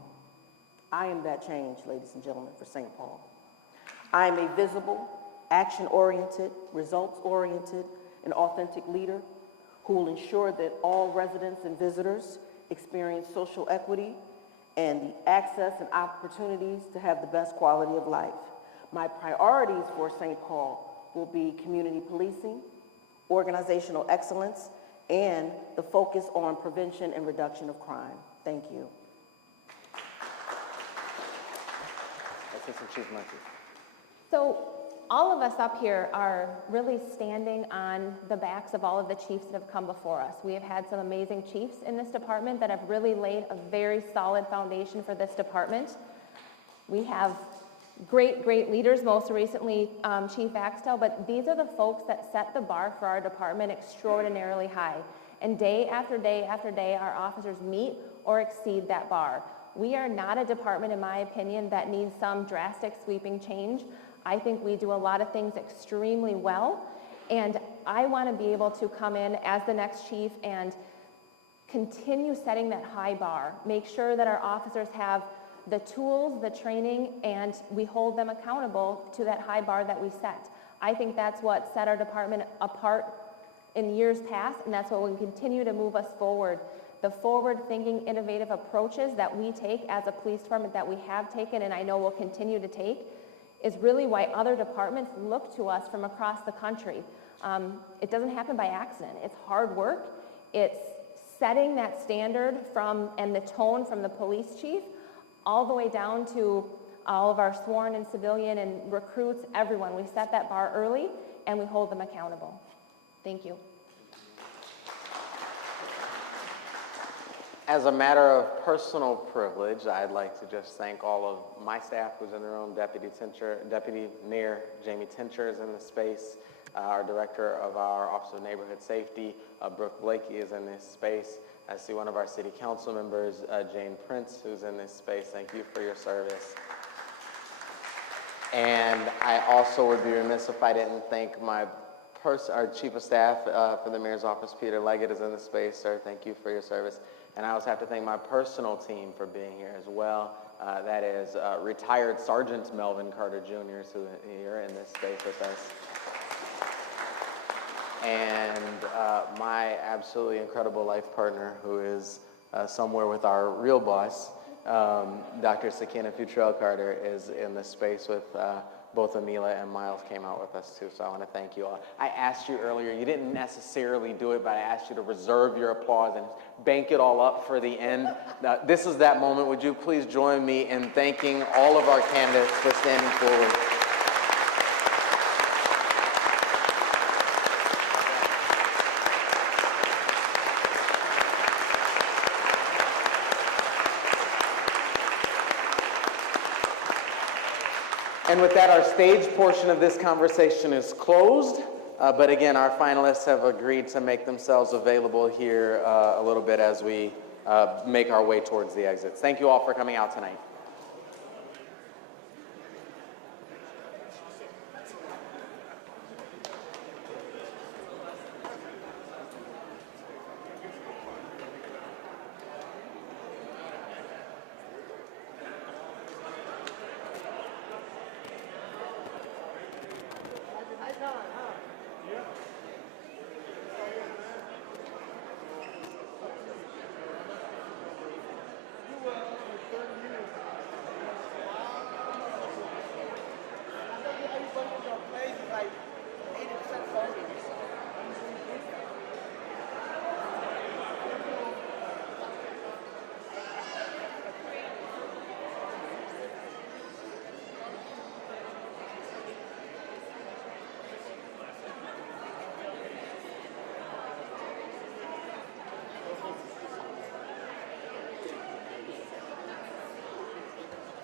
I am that change, ladies and gentlemen, for St. Paul. I am a visible, action-oriented, results-oriented, and authentic leader who will ensure that all residents and visitors experience social equity and the access and opportunities to have the best quality of life. My priorities for St. Paul will be community policing, organizational excellence, and the focus on prevention and reduction of crime. Thank you. Assistant Chief Murphy. So all of us up here are really standing on the backs of all of the chiefs that have come before us. We have had some amazing chiefs in this department that have really laid a very solid foundation for this department. We have great leaders, most recently Chief Axtell, but these are the folks that set the bar for our department extraordinarily high. And day after day after day, our officers meet or exceed that bar. We are not a department, in my opinion, that needs some drastic sweeping change. I think we do a lot of things extremely well, and I want to be able to come in as the next chief and continue setting that high bar, make sure that our officers have the tools, the training, and we hold them accountable to that high bar that we set. I think that's what set our department apart in years past, and that's what will continue to move us forward. The forward-thinking, innovative approaches that we take as a police department, that we have taken and I know will continue to take, is really why other departments look to us from across the country. It doesn't happen by accident. It's hard work. It's setting that standard and the tone from the police chief all the way down to all of our sworn and civilian and recruits, everyone. We set that bar early and we hold them accountable. Thank you. As a matter of personal privilege, I'd like to just thank all of my staff who's in the room. Deputy Mayor Jamie Tincher is in the space. Our Director of our Office of Neighborhood Safety, Brooke Blakey, is in this space. I see one of our city council members, Jane Prince, who's in this space. Thank you for your service. And I also would be remiss if I didn't thank our Chief of Staff for the Mayor's Office, Peter Leggett, is in the space. Sir, thank you for your service. And I also have to thank my personal team for being here as well. That is retired Sergeant Melvin Carter Jr., who is here in this space with us. And my absolutely incredible life partner, who is somewhere with our real boss, Dr. Sakina Futrell Carter, is in this space with both Amila and Miles came out with us too, so I want to thank you all. I asked you earlier, you didn't necessarily do it, but I asked you to reserve your applause and bank it all up for the end. Now, this is that moment. Would you please join me in thanking all of our candidates for standing forward? And with that, our stage portion of this conversation is closed. But again, our finalists have agreed to make themselves available here a little bit as we make our way towards the exits. Thank you all for coming out tonight.